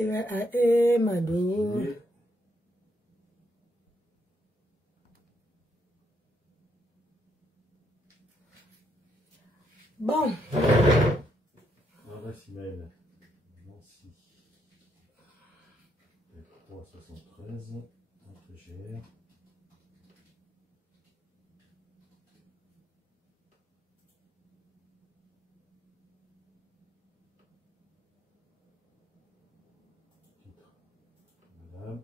Mado. Bon. Adresse email. Nancy. 373. Intrégère. Titre. Madame.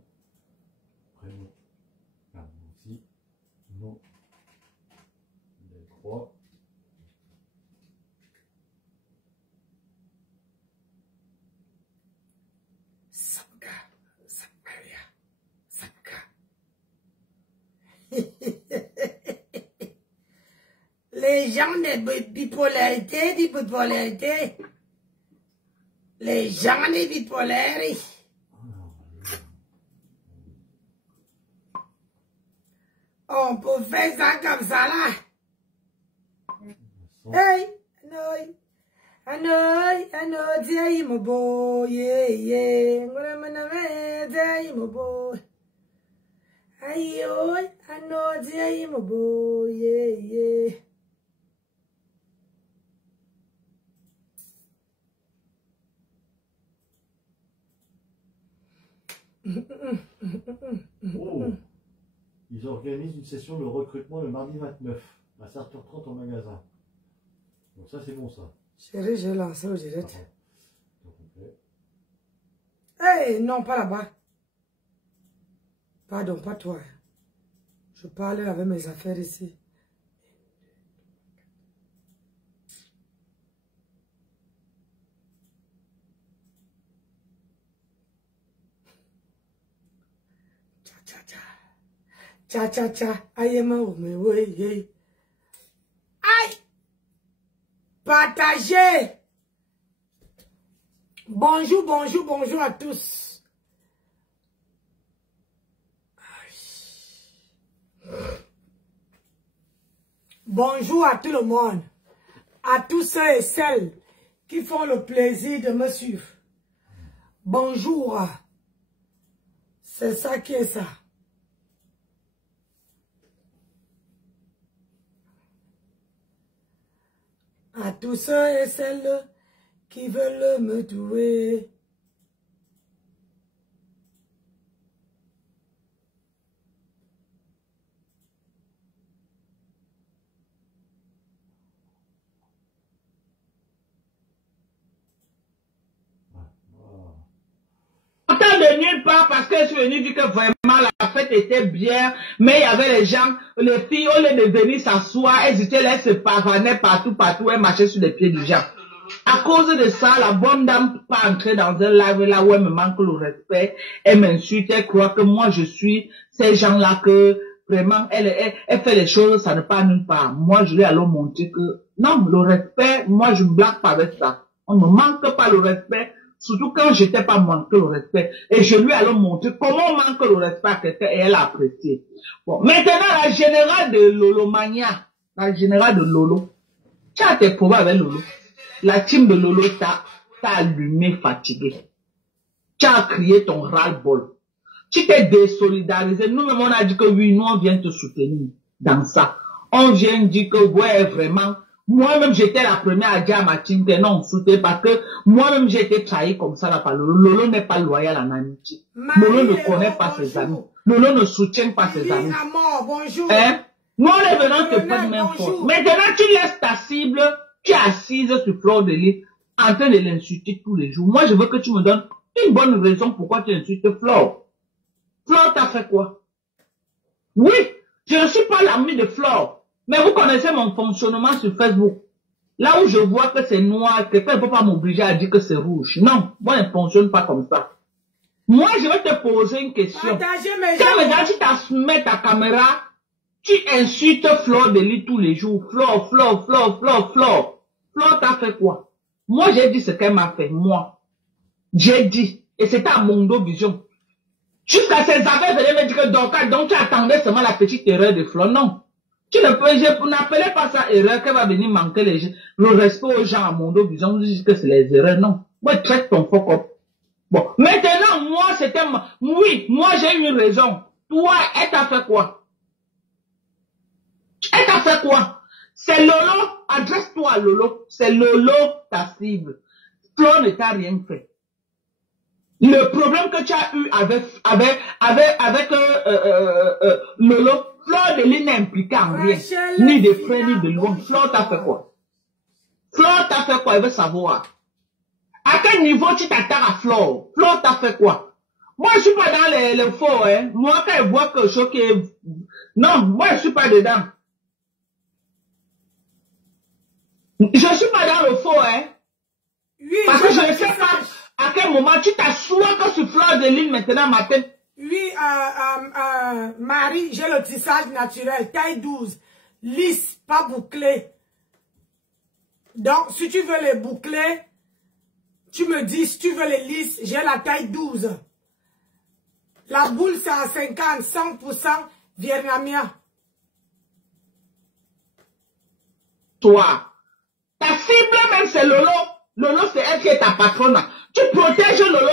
Prénom. Nancy. Nom. Delcroix. Les gens de bipolarité, les gens de bipolaires, on peut faire ça comme ça là. Hey, no, dear you, boy, yeah, what am I, dear you, boy. Ayo, I know, dear you, boy, yeah. Oh. Ils organisent une session de recrutement le mardi 29 à 7h30 au magasin. Donc ça c'est bon ça. Chérie, je lance au direct. Hey, non, pas là-bas. Pardon, pas toi. Je parle avec mes affaires ici. Cha. I am a way. Aïe! Partagez! Bonjour à tous. Bonjour à tout le monde. À tous ceux et celles qui font le plaisir de me suivre. Bonjour. C'est ça qui est ça. À tous ceux et celles qui veulent me tuer. De nulle part parce que je suis venue dire que vraiment la fête était bien, mais il y avait les gens, les filles, au lieu de venir s'asseoir, elles étaient là, elles se pavanaient partout, elles marchaient sur les pieds des gens. À cause de ça, la bonne dame pas entrer dans un live là où elle me manque le respect, elle m'insulte, elle croit que moi je suis ces gens-là que vraiment elle fait les choses, ça ne part nulle part. Moi je lui ai alors montrer que non, le respect, moi je ne blague pas avec ça. On ne manque pas le respect. Surtout quand je n'étais pas manqué le respect. Et je lui ai alors montré comment on manque le respect à quelqu'un et elle a apprécié. Bon, maintenant, la générale de Lolo Mania, la générale de Lolo, tu as tes problèmes avec Lolo. La team de Lolo t'a allumé, fatigué. Tu as crié ton ras-le-bol. Tu t'es désolidarisé. Nous-mêmes, on a dit que oui, nous, on vient te soutenir dans ça. On vient dire que, ouais, vraiment, moi-même, j'étais la première à dire à ma team que non, soutien parce que moi-même, j'ai été trahi comme ça là par Lolo. Lolo n'est pas loyal en amitié. Lolo ne connaît pas ses amis. Lolo ne soutient pas ses amis. Bonjour. Hein? Nous, on est venant te faire même force. Maintenant, tu laisses ta cible, tu es assise sur Fleur de Lys, en train de l'insulter tous les jours. Moi, je veux que tu me donnes une bonne raison pourquoi tu insultes Fleur. Fleur t'a fait quoi? Oui, je ne suis pas l'ami de Fleur. Mais vous connaissez mon fonctionnement sur Facebook. Là où je vois que c'est noir, quelqu'un ne peut pas m'obliger à dire que c'est rouge. Non, moi, je ne fonctionne pas comme ça. Moi, je vais te poser une question. Quand maintenant tu t'assumes ta caméra, tu insultes Fleur de Lys tous les jours. Fleur. Fleur t'a fait quoi? Moi, j'ai dit ce qu'elle m'a fait. Moi. J'ai dit. Et c'était à Mondo Vision. Jusqu'à ces affaires venaient me dire que donc tu attendais seulement la petite erreur de Fleur. Non. Tu ne peux, je n'appelais pas ça erreur qu'elle va venir manquer le respect aux gens à Mondo Vision. Vous dites que c'est les erreurs. Non. Moi, traite ton fuck up. Bon, maintenant, moi, c'était... Oui, moi, j'ai une raison. Toi, elle t'a fait quoi? Elle t'a fait quoi? C'est Lolo, adresse-toi à Lolo. C'est Lolo ta cible. Flo ne t'a rien fait. Le problème que tu as eu avec Lolo, Flo de lui n'est impliqué en rien. Ni de près, ni de loin. Flo t'a fait quoi? Flo t'a fait quoi? Il veut savoir. À quel niveau tu t'attaques à Flo? Flo t'a fait quoi? Moi, je suis pas dans les faux, hein. Moi, quand je vois quelque chose qui est... Non, moi, je suis pas dedans. Je suis pas dans le faux, hein. Oui, parce que je ne sais pas à quel moment tu t'assois que sur fleur de lune maintenant matin. Oui, Marie, j'ai le tissage naturel, taille 12, lisse, pas bouclé. Donc, si tu veux les boucler, tu me dis, si tu veux les lisses, j'ai la taille 12. La boule, c'est à 50, 100% Vietnamien. Toi, ta cible même, c'est Lolo. Lolo, c'est elle qui est ta patronne. Tu protèges Lolo,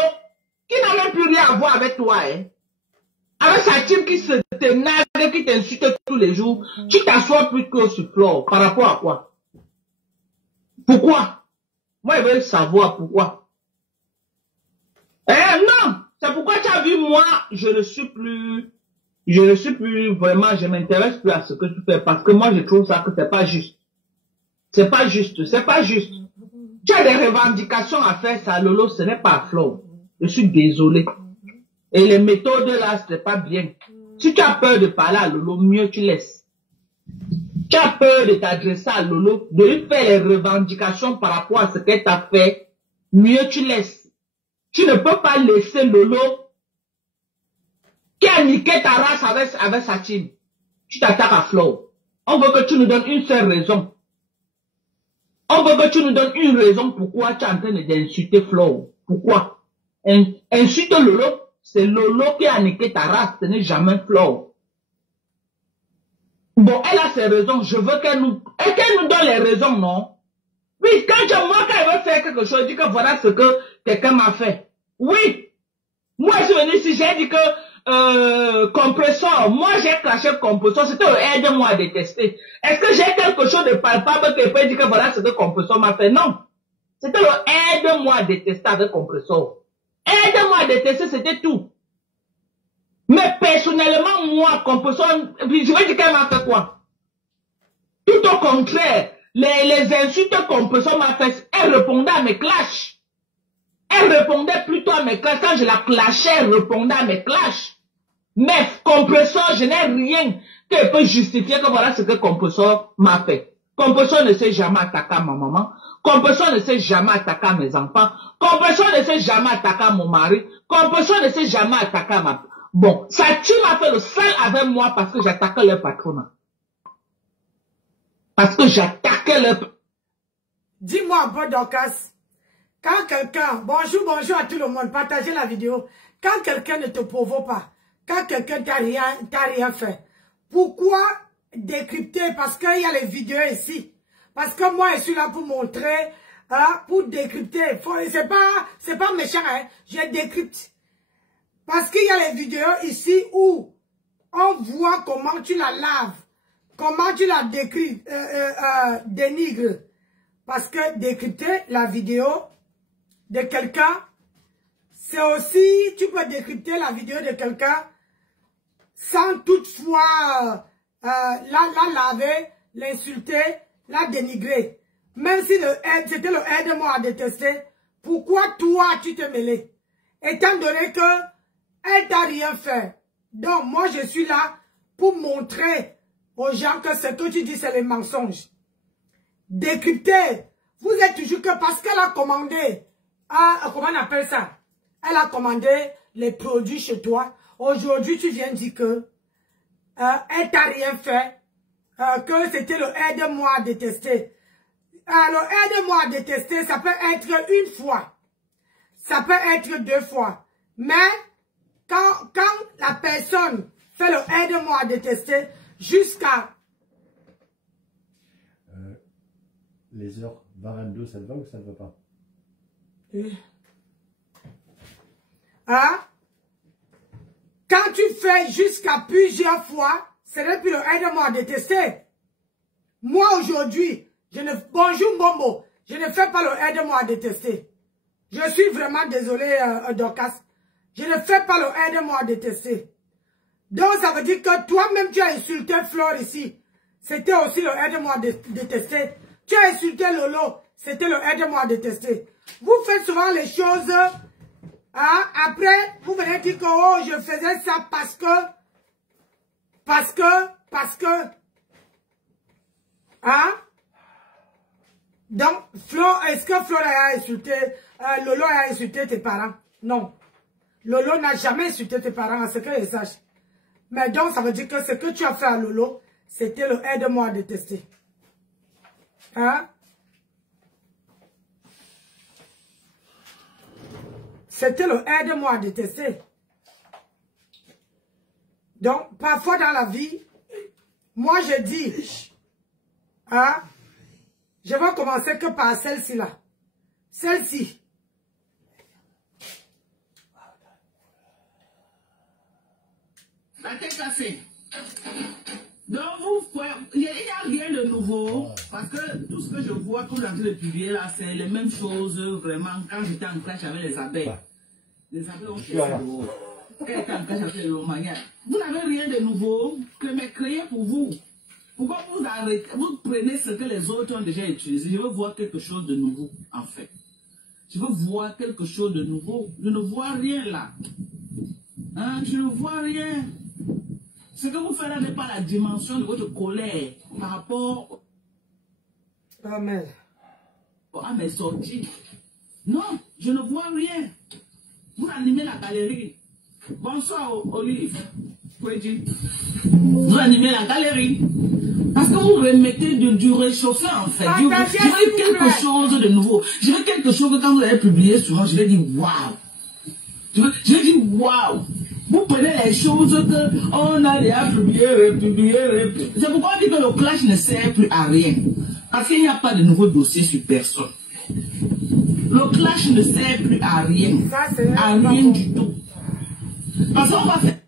qui n'a même plus rien à voir avec toi. Hein. Avec sa team qui se ténèbre, qui t'insulte tous les jours, tu t'assois plus que sur Flore. Par rapport à quoi? Pourquoi? Moi, je veux savoir pourquoi. Non, c'est pourquoi tu as vu, moi, je ne suis plus vraiment, je m'intéresse plus à ce que tu fais, parce que moi, je trouve ça que c'est pas juste. C'est pas juste, c'est pas juste. Tu as des revendications à faire, ça, Lolo, ce n'est pas Flore. Je suis désolé. Et les méthodes là, c'est pas bien. Si tu as peur de parler à Lolo, mieux tu laisses. Tu as peur de t'adresser à Lolo, de lui faire les revendications par rapport à ce qu'elle t'a fait, mieux tu laisses. Tu ne peux pas laisser Lolo qui a niqué ta race avec sa team. Tu t'attaques à Flore. On veut que tu nous donnes une seule raison. On veut que tu nous donnes une raison pourquoi tu es en train d'insulter Flore. Pourquoi? Insulte Lolo. C'est Lolo qui a niqué ta race, ce n'est jamais Flore. Bon, elle a ses raisons, je veux qu'elle nous donne les raisons, non? Oui, quand elle veut faire quelque chose, je dis que voilà ce que quelqu'un m'a fait. Oui. Moi, je suis venu ici, j'ai dit que, compresseur, moi j'ai craché le compresseur, c'était aide-moi à détester. Est-ce que j'ai quelque chose de palpable qui peut dire que voilà ce que compresseur m'a fait? Non. C'était aide-moi à détester avec compresseur. Aide-moi à détester, c'était tout. Mais personnellement, moi, compresseur, je vais dire qu'elle m'a fait quoi? Tout au contraire, les insultes compresseur m'a fait, elle répondait à mes clashs. Elle répondait plutôt à mes clashs. Quand je la clashais, elle répondait à mes clashs. Mais compresseur, je n'ai rien qui peut justifier que voilà ce que compresseur m'a fait. Compresseur ne s'est jamais attaqué à ma maman. Compresseur ne s'est jamais attaqué à mes enfants. Compresseur ne s'est jamais attaqué à mon mari. Compresseur ne s'est jamais attaqué à ma... Bon, sa team a fait le seul avec moi parce que j'attaquais leur patronat. Parce que j'attaquais leur... Dis-moi un peu, Dorcas. Quand quelqu'un, bonjour à tout le monde, partagez la vidéo. Quand quelqu'un ne te provoque pas, quand quelqu'un t'a rien fait, pourquoi décrypter? Parce qu'il y a les vidéos ici. Parce que moi, je suis là pour montrer, pour décrypter. C'est pas méchant, hein. Je décrypte. Parce qu'il y a les vidéos ici où on voit comment tu la laves, comment tu la dénigres. Parce que décrypter la vidéo de quelqu'un, c'est aussi, tu peux décrypter la vidéo de quelqu'un sans toutefois la laver, l'insulter, la dénigrer. Même si c'était le aide-moi à détester, pourquoi toi tu te mêlais? Étant donné que elle t'a rien fait. Donc moi je suis là pour montrer aux gens que ce que tu dis c'est les mensonges. Décrypter. Vous êtes toujours que parce qu'elle a commandé, comment on appelle ça? Elle a commandé les produits chez toi. Aujourd'hui, tu viens dire que elle t'a rien fait, que c'était le aide-moi à détester. Le aide-moi à détester, ça peut être une fois. Ça peut être deux fois. Mais quand la personne fait le aide-moi à détester jusqu'à... Les heures 22, ça te va ou ça ne va pas? Hein? Quand tu fais jusqu'à plusieurs fois, ce n'est plus le aide-moi à détester. Moi aujourd'hui, bonjour Momo, je ne fais pas le aide-moi à détester. Je suis vraiment désolé, Dorcas. Je ne fais pas le aide-moi à détester. Donc ça veut dire que toi-même tu as insulté Flore ici. C'était aussi le aide-moi à détester. Tu as insulté Lolo. C'était le aide-moi à détester. Vous faites souvent les choses. Hein, après, vous venez dire que oh, je faisais ça parce que. Hein? Donc, est-ce que Flore a insulté, Lolo a insulté tes parents? Non. Lolo n'a jamais insulté tes parents, à ce que je sache. Mais donc, ça veut dire que ce que tu as fait à Lolo, c'était le aide-moi à détester. Hein? C'était le aide-moi à détester. Donc, parfois dans la vie, moi je dis, hein, je vais commencer que par celle-ci là. Celle-ci. La tête cassée. Donc, il n'y a rien de nouveau, parce que tout ce que je vois, comme dans le publier là, c'est les mêmes choses, vraiment, quand j'étais en crèche avec les abeilles. Les abeilles ont fait ça. Quand j'étais en crèche avec les Romagnas. Vous n'avez rien de nouveau que me créer pour vous. Pourquoi vous arrêtez, vous prenez ce que les autres ont déjà utilisé? Je veux voir quelque chose de nouveau, en fait. Je veux voir quelque chose de nouveau. Je ne vois rien là. Hein, je ne vois rien. Ce que vous faites là n'est pas la dimension de votre colère par rapport à mes sorties. Non, je ne vois rien. Vous animez la galerie. Bonsoir, Olive. Vous animez la galerie. Parce que vous remettez du réchauffé en fait. Je veux quelque chose de nouveau. Je veux quelque chose que quand vous allez publier souvent, je vais dire waouh. Je vais dire waouh. Vous prenez les choses que on a déjà publié. C'est pourquoi on dit que le clash ne sert plus à rien. Parce qu'il n'y a pas de nouveaux dossiers sur personne. Le clash ne sert plus à rien. À rien du tout. Parce qu'on va faire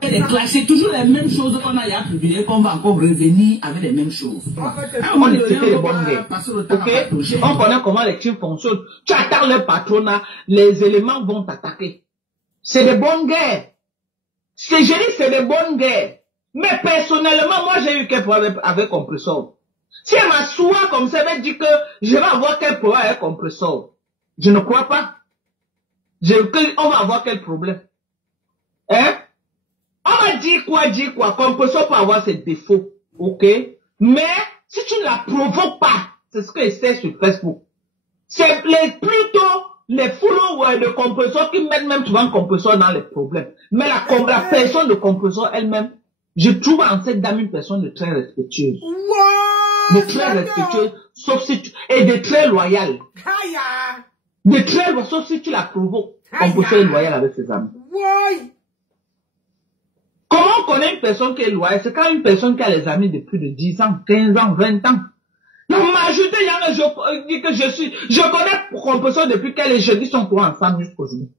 des clashs. C'est toujours les mêmes choses qu'on a déjà publiées, qu'on va encore revenir avec les mêmes choses. On explique les bonnes guerres. Ok? On connaît comment les teams fonctionnent. Tu attaques le patronat, les éléments vont t'attaquer. C'est des bonnes guerres. Je dis, c'est des bonnes guerres. Mais personnellement, moi, j'ai eu quel problème avec compresseur. Si elle m'assoit comme ça, elle me dit que je vais avoir quel problème avec compresseur. Je ne crois pas. On va avoir quel problème. Hein? On m'a dit quoi. Compresseur peut avoir ses défauts. Ok? Mais, si tu ne la provoques pas, c'est ce que c'est sur Facebook. C'est plutôt les followers de compresseur qui mettent même souvent compresseur dans les problèmes. Mais la personne de compresseur elle-même, je trouve en cette dame une personne de très respectueuse. Wow, de très respectueuse, sauf si et de très loyale. De très loyale, sauf si tu la provoques. Compresseur est loyal avec ses amis. Wow. Comment on connaît une personne qui est loyale? C'est quand une personne qui a les amis de plus de 10 ans, 15 ans, 20 ans. La majorité, je connais compresseur depuis qu'elle est jeune, ils sont tous ensemble jusqu'aujourd'hui.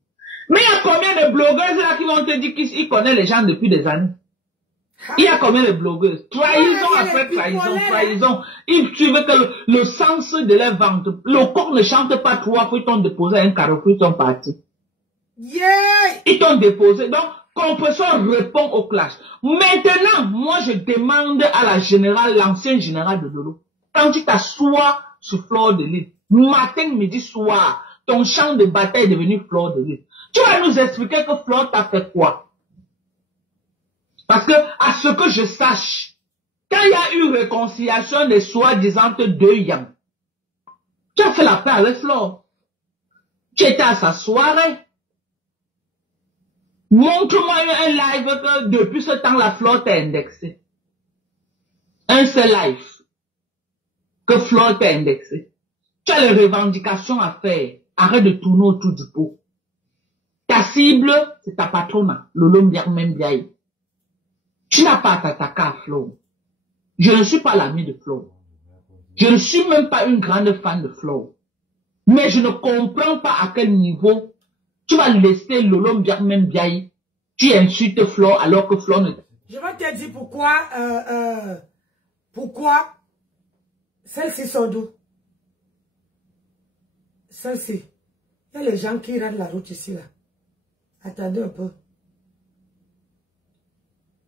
Mais il y a combien de blogueuses là qui vont te dire qu'ils connaissent les gens depuis des années? Il y a combien de blogueuses? Trahison après trahison. Ils suivent que le sens de leur vente. Le corps ne chante pas 3 fois, ils t'ont déposé un carrefour, ils sont partis. Ils t'ont déposé. Donc, compresseur répond au clash. Maintenant, moi je demande à la générale, l'ancien général de Lolo, quand tu t'assois sur Flore de Lys, matin, midi, soir, ton champ de bataille est devenu Flore de Lys. Tu vas nous expliquer que Flore t'a fait quoi? Parce que, à ce que je sache, quand il y a eu réconciliation des soi-disant deux Yang, tu as fait la paix avec Flore. Tu étais à sa soirée. Montre-moi un live que depuis ce temps, la Flore t'a indexé. Un seul live que Flore t'a indexé. Tu as les revendications à faire. Arrête de tourner autour du pot. Ta cible, c'est ta patronne, Lolo Mbiaye. Tu n'as pas à t'attaquer à Flore. Je ne suis pas l'ami de Flore. Je ne suis même pas une grande fan de Flore. Mais je ne comprends pas à quel niveau Tu vas laisser Lolo même Biaï. Tu insultes Flore alors que Flore ne... Je vais te dire pourquoi celle-ci sont d'où? Celle-ci. Il y a les gens qui ratent la route ici, là. Attendez un peu.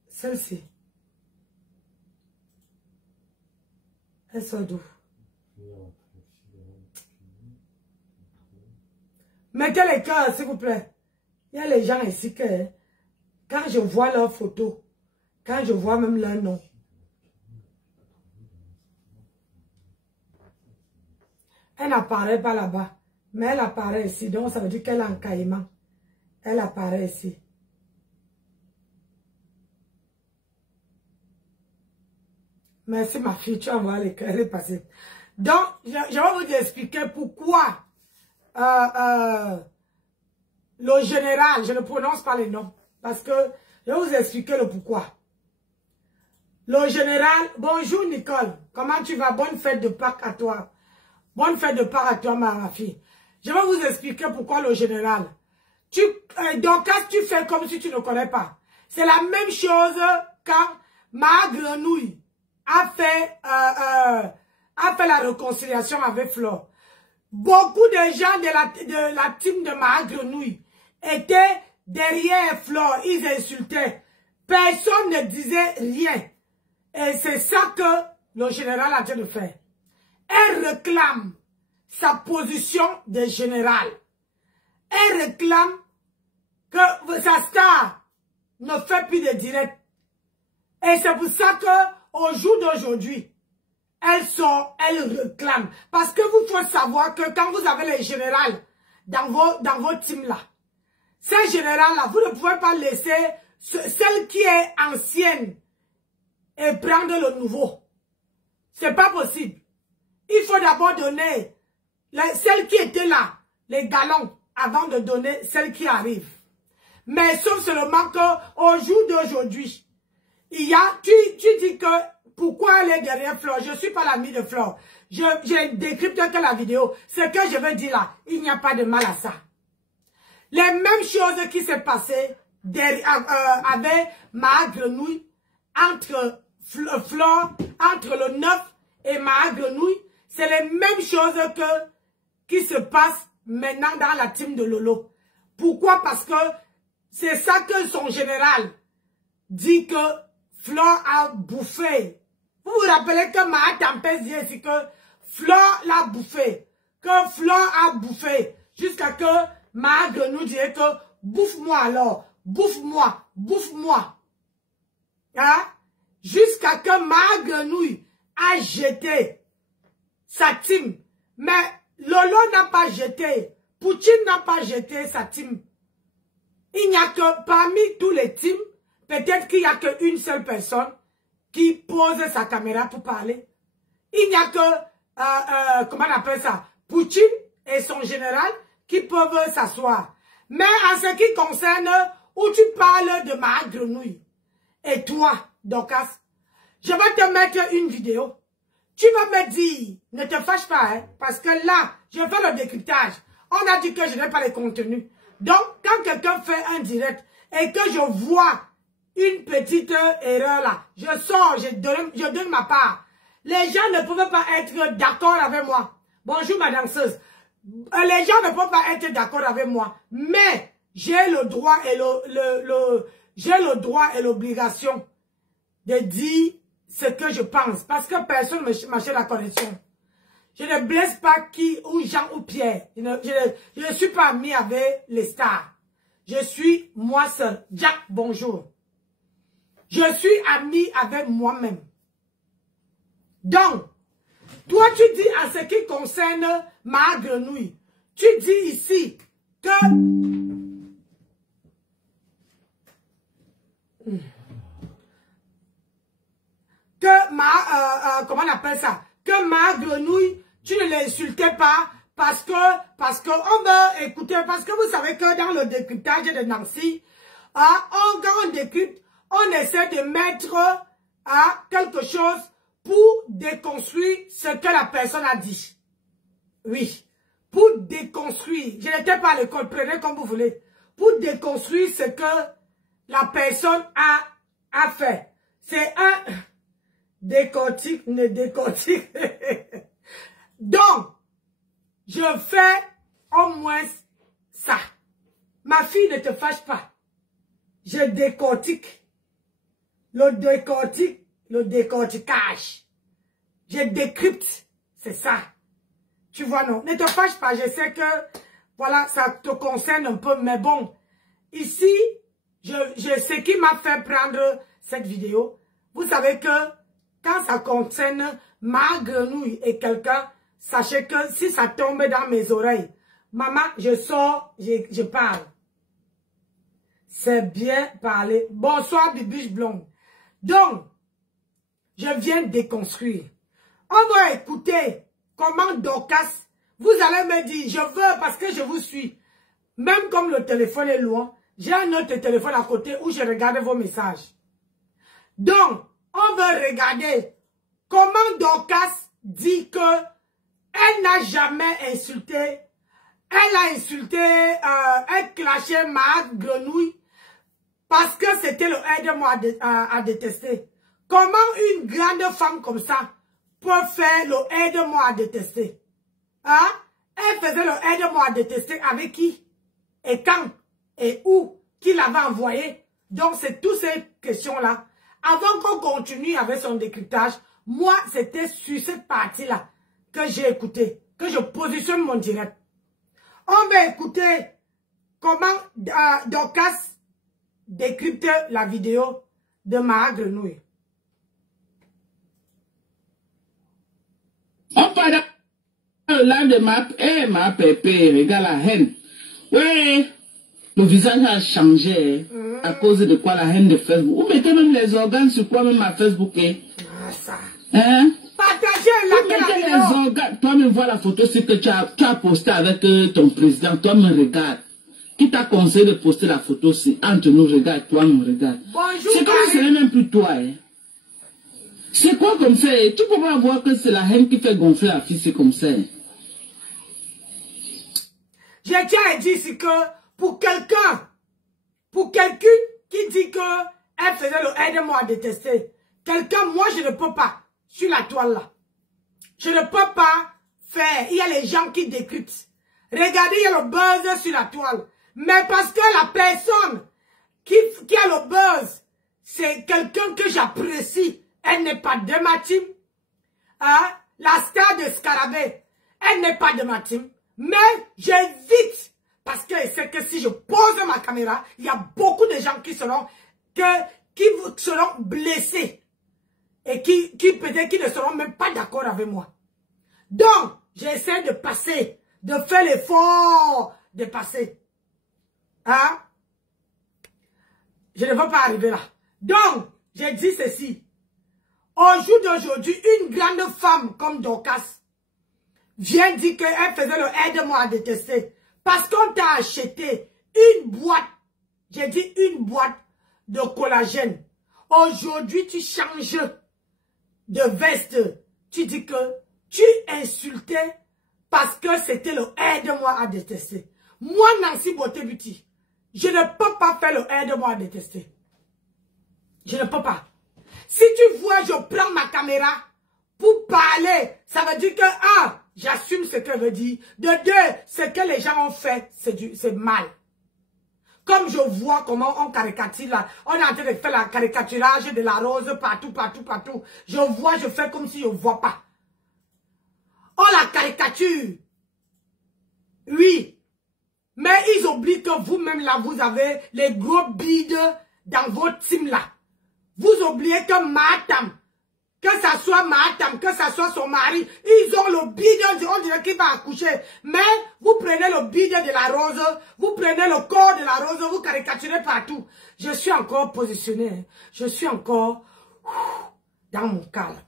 Celle-ci. Elles sont d'où? Mettez les cœurs, s'il vous plaît. Il y a les gens ici que, quand je vois leurs photos, quand je vois même leur nom, elle n'apparaît pas là-bas, mais elle apparaît ici. Donc, ça veut dire qu'elle est en caïman. Elle apparaît ici. Merci ma fille, tu envoies les cœurs, elle est passée. Donc, je vais vous expliquer pourquoi le général, je ne prononce pas les noms, parce que je vais vous expliquer le pourquoi. Le général, bonjour Nicole, comment tu vas? Bonne fête de Pâques à toi. Bonne fête de Pâques à toi, ma fille. Je vais vous expliquer pourquoi le général. Donc, quand tu fais comme si tu ne connais pas, c'est la même chose quand ma grenouille a fait la réconciliation avec Flore. Beaucoup de gens de la team de ma grenouille étaient derrière Flore, ils insultaient. Personne ne disait rien. Et c'est ça que le général a dit de faire. Elle réclame sa position de général. Elle réclame que sa star ne fait plus de direct. Et c'est pour ça que au jour d'aujourd'hui, elle sort, elle réclame. Parce que vous faut savoir que quand vous avez les générales dans vos teams là, ces générales là, vous ne pouvez pas laisser celle qui est ancienne et prendre le nouveau. C'est pas possible. Il faut d'abord donner celle qui était là, les galons, avant de donner celle qui arrive. Mais sauf seulement qu'au jour d'aujourd'hui, il y a, tu dis que pourquoi elle est derrière Flore? Je ne suis pas l'ami de Flore. Je décrypte que la vidéo. Ce que je veux dire là, il n'y a pas de mal à ça. Les mêmes choses qui s'est passées avec ma grenouille entre Flore, entre le 9 et ma grenouille, c'est les mêmes choses qui se passent maintenant dans la team de Lolo. Pourquoi? Parce que c'est ça que son général dit que Flore a bouffé. Vous vous rappelez que ma tempête dit ici que Flore l'a bouffé. Que Flore a bouffé. Jusqu'à que ma grenouille dit que bouffe-moi alors. Bouffe-moi. Bouffe-moi. Hein? Jusqu'à que ma grenouille a jeté sa team. Mais Lolo n'a pas jeté. Poutine n'a pas jeté sa team. Il n'y a que parmi tous les teams, peut-être qu'il n'y a qu'une seule personne qui pose sa caméra pour parler. Il n'y a que, comment on appelle ça, Poutine et son général qui peuvent s'asseoir. Mais en ce qui concerne où tu parles de ma grenouille, et toi, Dorcas, je vais te mettre une vidéo. Tu vas me dire, ne te fâche pas, hein, parce que là, je fais le décryptage. On a dit que je n'ai pas les contenus. Donc, quand quelqu'un fait un direct et que je vois une petite erreur là, je sors, je donne ma part. Les gens ne peuvent pas être d'accord avec moi. Bonjour ma danseuse. Les gens ne peuvent pas être d'accord avec moi. Mais j'ai le droit et j'ai le droit et l'obligation de dire ce que je pense. Parce que personne ne m'achète la connexion. Je ne blesse pas qui, ou Jean ou Pierre. Je ne suis pas ami avec les stars. Je suis moi seul. Jack, bonjour. Je suis ami avec moi-même. Donc, toi tu dis en ce qui concerne ma grenouille, tu dis ici que... comment on appelle ça? Que ma grenouille, tu ne l'insultais pas parce que on veut écouter, parce que vous savez que dans le décryptage de Nancy, quand on décrypte, on essaie de mettre quelque chose pour déconstruire ce que la personne a dit. Oui. pour déconstruire. Je n'étais pas à l'école, prenez comme vous voulez. Pour déconstruire ce que la personne a fait. C'est un décortique, ne décortique. Donc, je fais au moins ça. Ma fille, ne te fâche pas. Je décortique. Le décortiquage. Je décrypte. C'est ça. Tu vois, non? Ne te fâche pas. Je sais que, voilà, ça te concerne un peu. Mais bon, ici, ce qui m'a fait prendre cette vidéo, vous savez que quand ça concerne ma grenouille et quelqu'un, sachez que si ça tombe dans mes oreilles, maman, je sors, je parle. C'est bien parlé. Bonsoir, Bibiche Blonde. Donc, je viens déconstruire. On va écouter comment Dorcas, vous allez me dire, je veux parce que je vous suis. Même comme le téléphone est loin, j'ai un autre téléphone à côté où je regarde vos messages. Donc, on veut regarder comment Dorcas dit que elle n'a jamais insulté. Elle a insulté, elle clashait ma grenouille parce que c'était le aide-moi à détester. Comment une grande femme comme ça peut faire le aide-moi à détester? Hein? Elle faisait le aide-moi à détester avec qui? Et quand? Et où? Qui l'avait envoyé? Donc, c'est toutes ces questions-là. Avant qu'on continue avec son décryptage, moi, c'était sur cette partie-là que j'ai écouté, que je positionne mon direct. On va écouter comment Dorcas décrypte la vidéo de ma grenouille. On parle là de ma pépé, regarde la haine. Oui, le visage a changé à cause de quoi la haine de Facebook. Vous mettez même les organes sur quoi même à Facebook. Ah, ça. Hein? Partagez la vidéo. Les organes. Toi me vois la photo, c'est que tu as posté avec ton président. Toi me regarde. Qui t'a conseillé de poster la photo, c'est entre nous, regarde, toi me regarde. Bonjour. C'est comme si ce n'est même plus toi. Hein? C'est quoi comme ça? Tu peux pas voir que c'est la haine qui fait gonfler la fille, c'est comme ça. Hein? Je tiens à dire ici que pour quelqu'un qui dit que elle faisait le aide-moi à détester, quelqu'un, moi je ne peux pas, sur la toile là. Je ne peux pas faire, il y a les gens qui décryptent. Regardez, il y a le buzz sur la toile. Mais parce que la personne qui a le buzz, c'est quelqu'un que j'apprécie. Elle n'est pas de ma team. Hein? La star de Scarabée, elle n'est pas de ma team. Mais j'évite. Parce que c'est que si je pose ma caméra, il y a beaucoup de gens qui seront blessés. Et qui peut-être qui ne seront même pas d'accord avec moi. Donc, j'essaie de passer, de faire l'effort de passer. Hein? Je ne veux pas arriver là. Donc, j'ai dit ceci. Au jour d'aujourd'hui, une grande femme comme Dorcas vient dire qu'elle faisait le aide-moi à détester. Parce qu'on t'a acheté une boîte, j'ai dit une boîte de collagène. Aujourd'hui, tu changes de veste. Tu dis que tu insultais parce que c'était le aide-moi à détester. Moi, Nancy Beauté-Beauty, je ne peux pas faire le aide-moi à détester. Je ne peux pas. Si tu vois, je prends ma caméra pour parler, ça veut dire que, un, j'assume ce qu'elle veut dire. De deux, ce que les gens ont fait, c'est mal. Comme je vois comment on caricature là, on est en train de faire la caricaturage de la rose partout. Je vois, je fais comme si je ne vois pas. Oh, la caricature. Oui. Mais ils oublient que vous-même là, vous avez les gros bides dans votre team là. Vous oubliez que Matam, que ça soit Matam, que ça soit son mari, ils ont le bide, on dirait qu'il va accoucher. Mais vous prenez le bide de la rose, vous prenez le corps de la rose, vous caricaturez partout. Je suis encore positionné, je suis encore dans mon calme.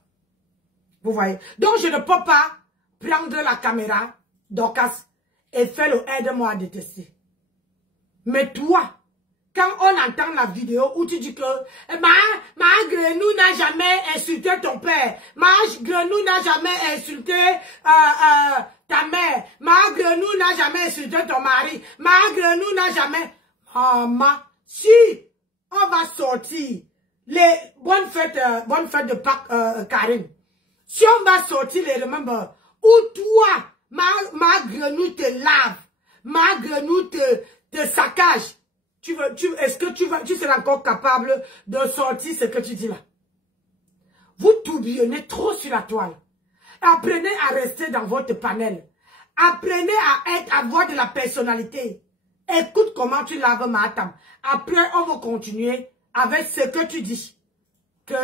Vous voyez? Donc je ne peux pas prendre la caméra, Dorcas, et faire le aide-moi à détester. Mais toi, quand on entend la vidéo où tu dis que ma Grenou n'a jamais insulté ton père, ma Grenou n'a jamais insulté ta mère, ma Grenou n'a jamais insulté ton mari, ma Grenou n'a jamais... Maman, si on va sortir les bonnes fêtes de Pâques, Karine, si on va sortir les remember, où toi, ma Grenou te lave, ma Grenou te saccage, est-ce que tu seras encore capable de sortir ce que tu dis là? Vous tourbillonnez trop sur la toile. Apprenez à rester dans votre panel. Apprenez à avoir de la personnalité. Écoute comment tu laves ma table. Après, on va continuer avec ce que tu dis. Que...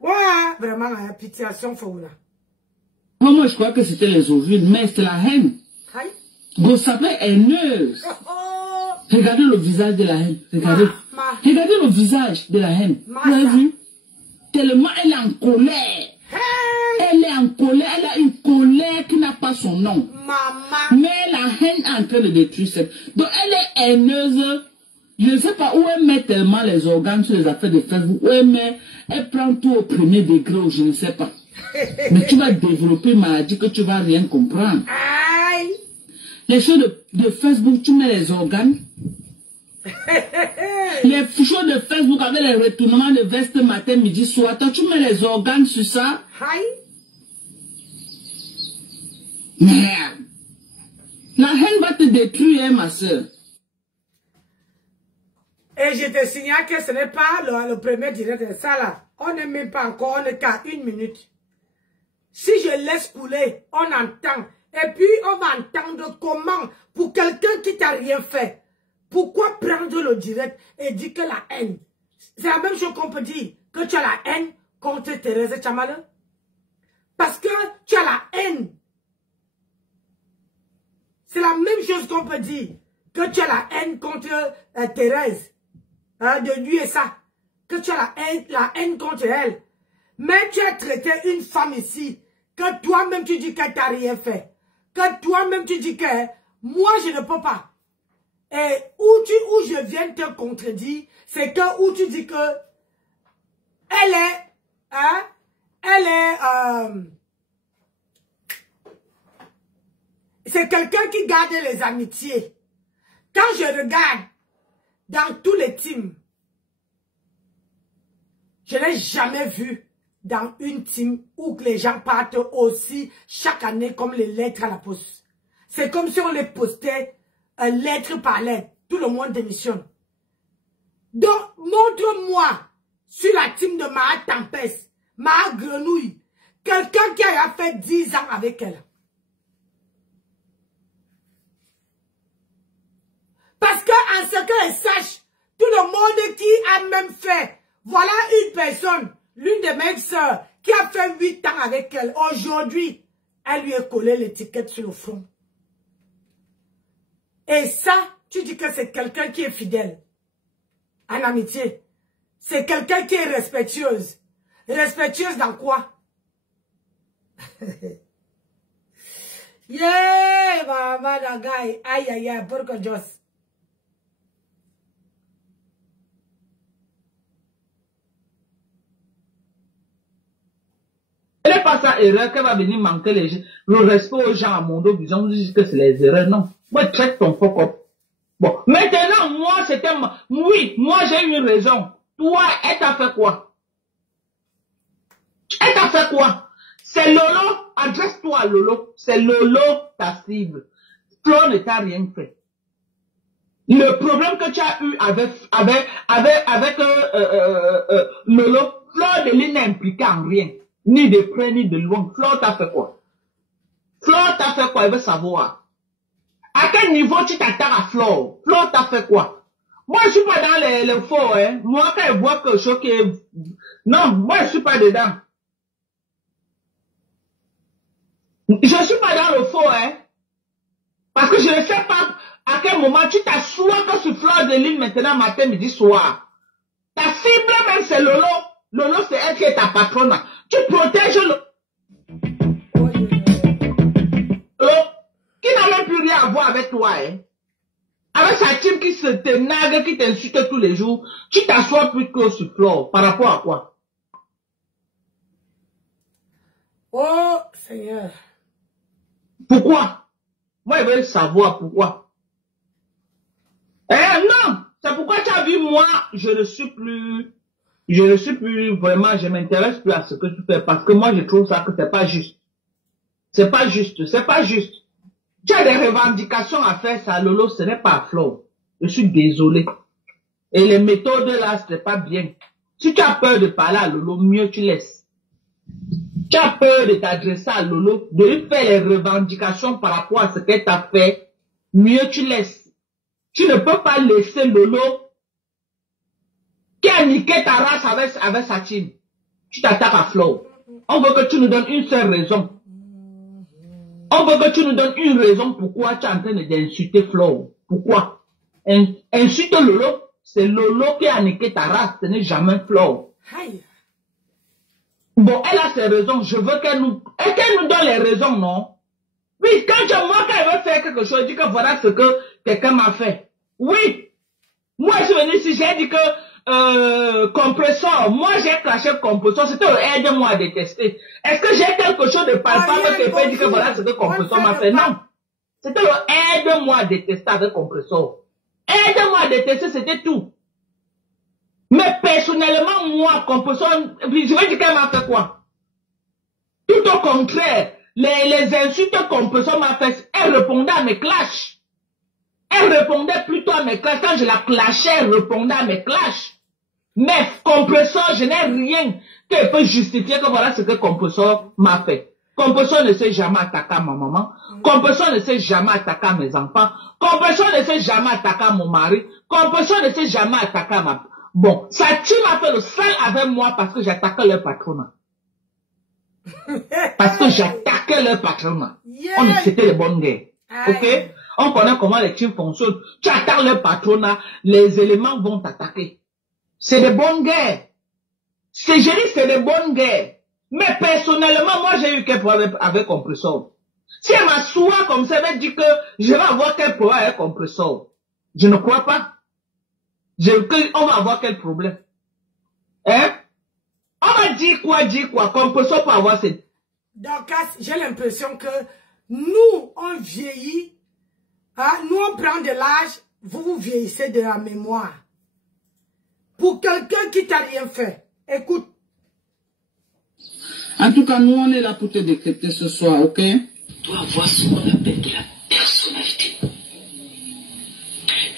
ouais, vraiment, la pitiation, faut là. Moi, je crois que c'était les ovules, mais c'est la haine. Vous savez, haineuse. Regardez le visage de la haine. Regardez. Regardez le visage de la haine. Vous avez vu? Tellement elle est en colère. Elle est en colère. Elle a une colère qui n'a pas son nom. Mais la haine est en train de détruire cette. Donc elle est haineuse. Je ne sais pas où elle met tellement les organes sur les affaires de Facebook. Où elle met. Elle prend tout au premier degré ou je ne sais pas. Mais tu vas développer une maladie que tu vas rien comprendre. Les choses de Facebook, tu mets les organes. Les choses de Facebook avec les retournements de veste matin, midi, soir. Toi, tu mets les organes sur ça. Merde. La haine va te détruire, ma soeur. Et je te signale que ce n'est pas le premier direct de ça là. On n'est même pas encore, on n'est qu'à 1 minute. Si je laisse couler, on entend. Et puis, on va entendre comment, pour quelqu'un qui t'a rien fait, pourquoi prendre le direct et dire que la haine. C'est la même chose qu'on peut dire, que tu as la haine contre Thérèse Tchambala. Parce que tu as la haine. C'est la même chose qu'on peut dire, que tu as la haine contre Thérèse. De lui et ça. Que tu as la haine contre elle. Mais tu as traité une femme ici, que toi-même tu dis qu'elle t'a rien fait. Que toi-même tu dis que moi je ne peux pas. Et où je viens te contredire, c'est que où tu dis que elle est, c'est quelqu'un qui garde les amitiés. Quand je regarde dans tous les teams, je n'ai jamais vu dans une team où les gens partent aussi chaque année comme les lettres à la poste. C'est comme si on les postait lettre par lettre. Tout le monde démissionne. Donc, montre-moi sur la team de ma Tempeste, ma Grenouille, quelqu'un qui a fait 10 ans avec elle. Parce que en ce qu'elle sache, tout le monde qui a même fait, voilà une personne, l'une de mes sœurs, qui a fait 8 ans avec elle. Aujourd'hui, elle lui a collé l'étiquette sur le front. Et ça, tu dis que c'est quelqu'un qui est fidèle. En amitié. C'est quelqu'un qui est respectueuse. Respectueuse dans quoi? Yeah, maman, la guy. Aïe, aïe, aïe, pour que j'ose. Elle n'est pas sa erreur qu'elle va venir manquer le respect aux gens à mon dos, disant que c'est les erreurs. Non. Moi, traite ton fuck up. Bon. Maintenant, moi, c'était... Oui, moi, j'ai une raison. Toi, elle t'a fait quoi? Elle t'a fait quoi? C'est Lolo. Adresse-toi à Lolo. C'est Lolo ta cible. Flo ne t'a rien fait. Le problème que tu as eu avec Lolo, Flo de lui n'est impliqué en rien. Ni de près, ni de loin. Flo t'a fait quoi? Flo t'a fait quoi? Il veut savoir. À quel niveau tu t'attends à Flo? Flo t'a fait quoi? Moi, je suis pas dans les faux, hein. Moi, quand je vois que je suis... Non, moi, je suis pas dedans. Je suis pas dans le faux, hein. Parce que je ne sais pas à quel moment tu t'assois que sur Flo de l'île maintenant, matin, midi, soir. Ta cible même, c'est Lolo. Lolo, c'est elle qui est ta patronne. Tu protèges Lolo, qui n'a même plus rien à voir avec toi, hein. Avec sa team qui se te nague, qui t'insulte tous les jours, tu t'assois plutôt sur Flore. Par rapport à quoi? Oh, Seigneur. Pourquoi? Moi, je veux savoir pourquoi. Non, c'est pourquoi tu as vu, moi, je ne suis plus vraiment, je m'intéresse plus à ce que tu fais, parce que moi, je trouve ça que c'est pas juste. C'est pas juste, c'est pas juste. Tu as des revendications à faire, ça, Lolo, ce n'est pas Flore. Je suis désolé. Et les méthodes là, c'est pas bien. Si tu as peur de parler à Lolo, mieux tu laisses. Tu as peur de t'adresser à Lolo, de lui faire les revendications par rapport à ce qu'elle t'a fait, mieux tu laisses. Tu ne peux pas laisser Lolo qui a niqué ta race avec sa team. Tu t'attaques à Flore. On veut que tu nous donnes une seule raison. On veut que tu nous donnes une raison pourquoi tu es en train d'insulter Flore. Pourquoi? Insulte Lolo, c'est Lolo qui a niqué ta race, ce n'est jamais Flore. Bon, elle a ses raisons, je veux qu'elle nous donne les raisons, non? Oui, quand elle veut faire quelque chose, elle dit que voilà ce que quelqu'un m'a fait. Oui. Moi, je suis venu ici, j'ai dit que compresseur, moi j'ai clashé compresseur, c'était aide-moi à détester. Est-ce que j'ai quelque chose de palpable qui peut dire que voilà ce que compresseur m'a fait? Non. C'était aide-moi à détester avec compresseur. Aide-moi à détester, c'était tout. Mais personnellement, moi, compresseur, je vais dire qu'elle m'a fait quoi? Tout au contraire, les insultes que compresseur m'a fait, elle répondait à mes clashs. Elle répondait plutôt à mes clashs. Quand je la clashais, elle répondait à mes clashs. Mais compresseur, je n'ai rien qui peut justifier que voilà ce que compresseur m'a fait. Compresseur ne s'est jamais attaqué à ma maman. Compresseur ne s'est jamais attaqué à mes enfants. Compresseur ne s'est jamais attaqué à mon mari. Compresseur ne s'est jamais attaqué à ma... Bon, sa team a fait le sale avec moi parce que j'attaquais leur patronat. Parce que j'attaquais leur patronat. C'était les bonnes guerres. Ok? On connaît comment les teams fonctionnent. Tu attaques leur patronat, les éléments vont t'attaquer. C'est des bonnes guerres. C'est des bonnes guerres. Mais personnellement, moi j'ai eu quel problème avec compresseur. Si elle m'assoit comme ça, elle dit que je vais avoir quel problème avec compresseur. Je ne crois pas. On va avoir quel problème? Hein? On va dire quoi? Compresseur peut avoir cette... Donc, j'ai l'impression que nous, on vieillit. Hein? Nous, on prend de l'âge. Vous vieillissez de la mémoire. Pour quelqu'un qui t'a rien fait, écoute. En tout cas, nous, on est là pour te décrypter ce soir, ok? Tu dois avoir ce qu'on appelle de la personnalité.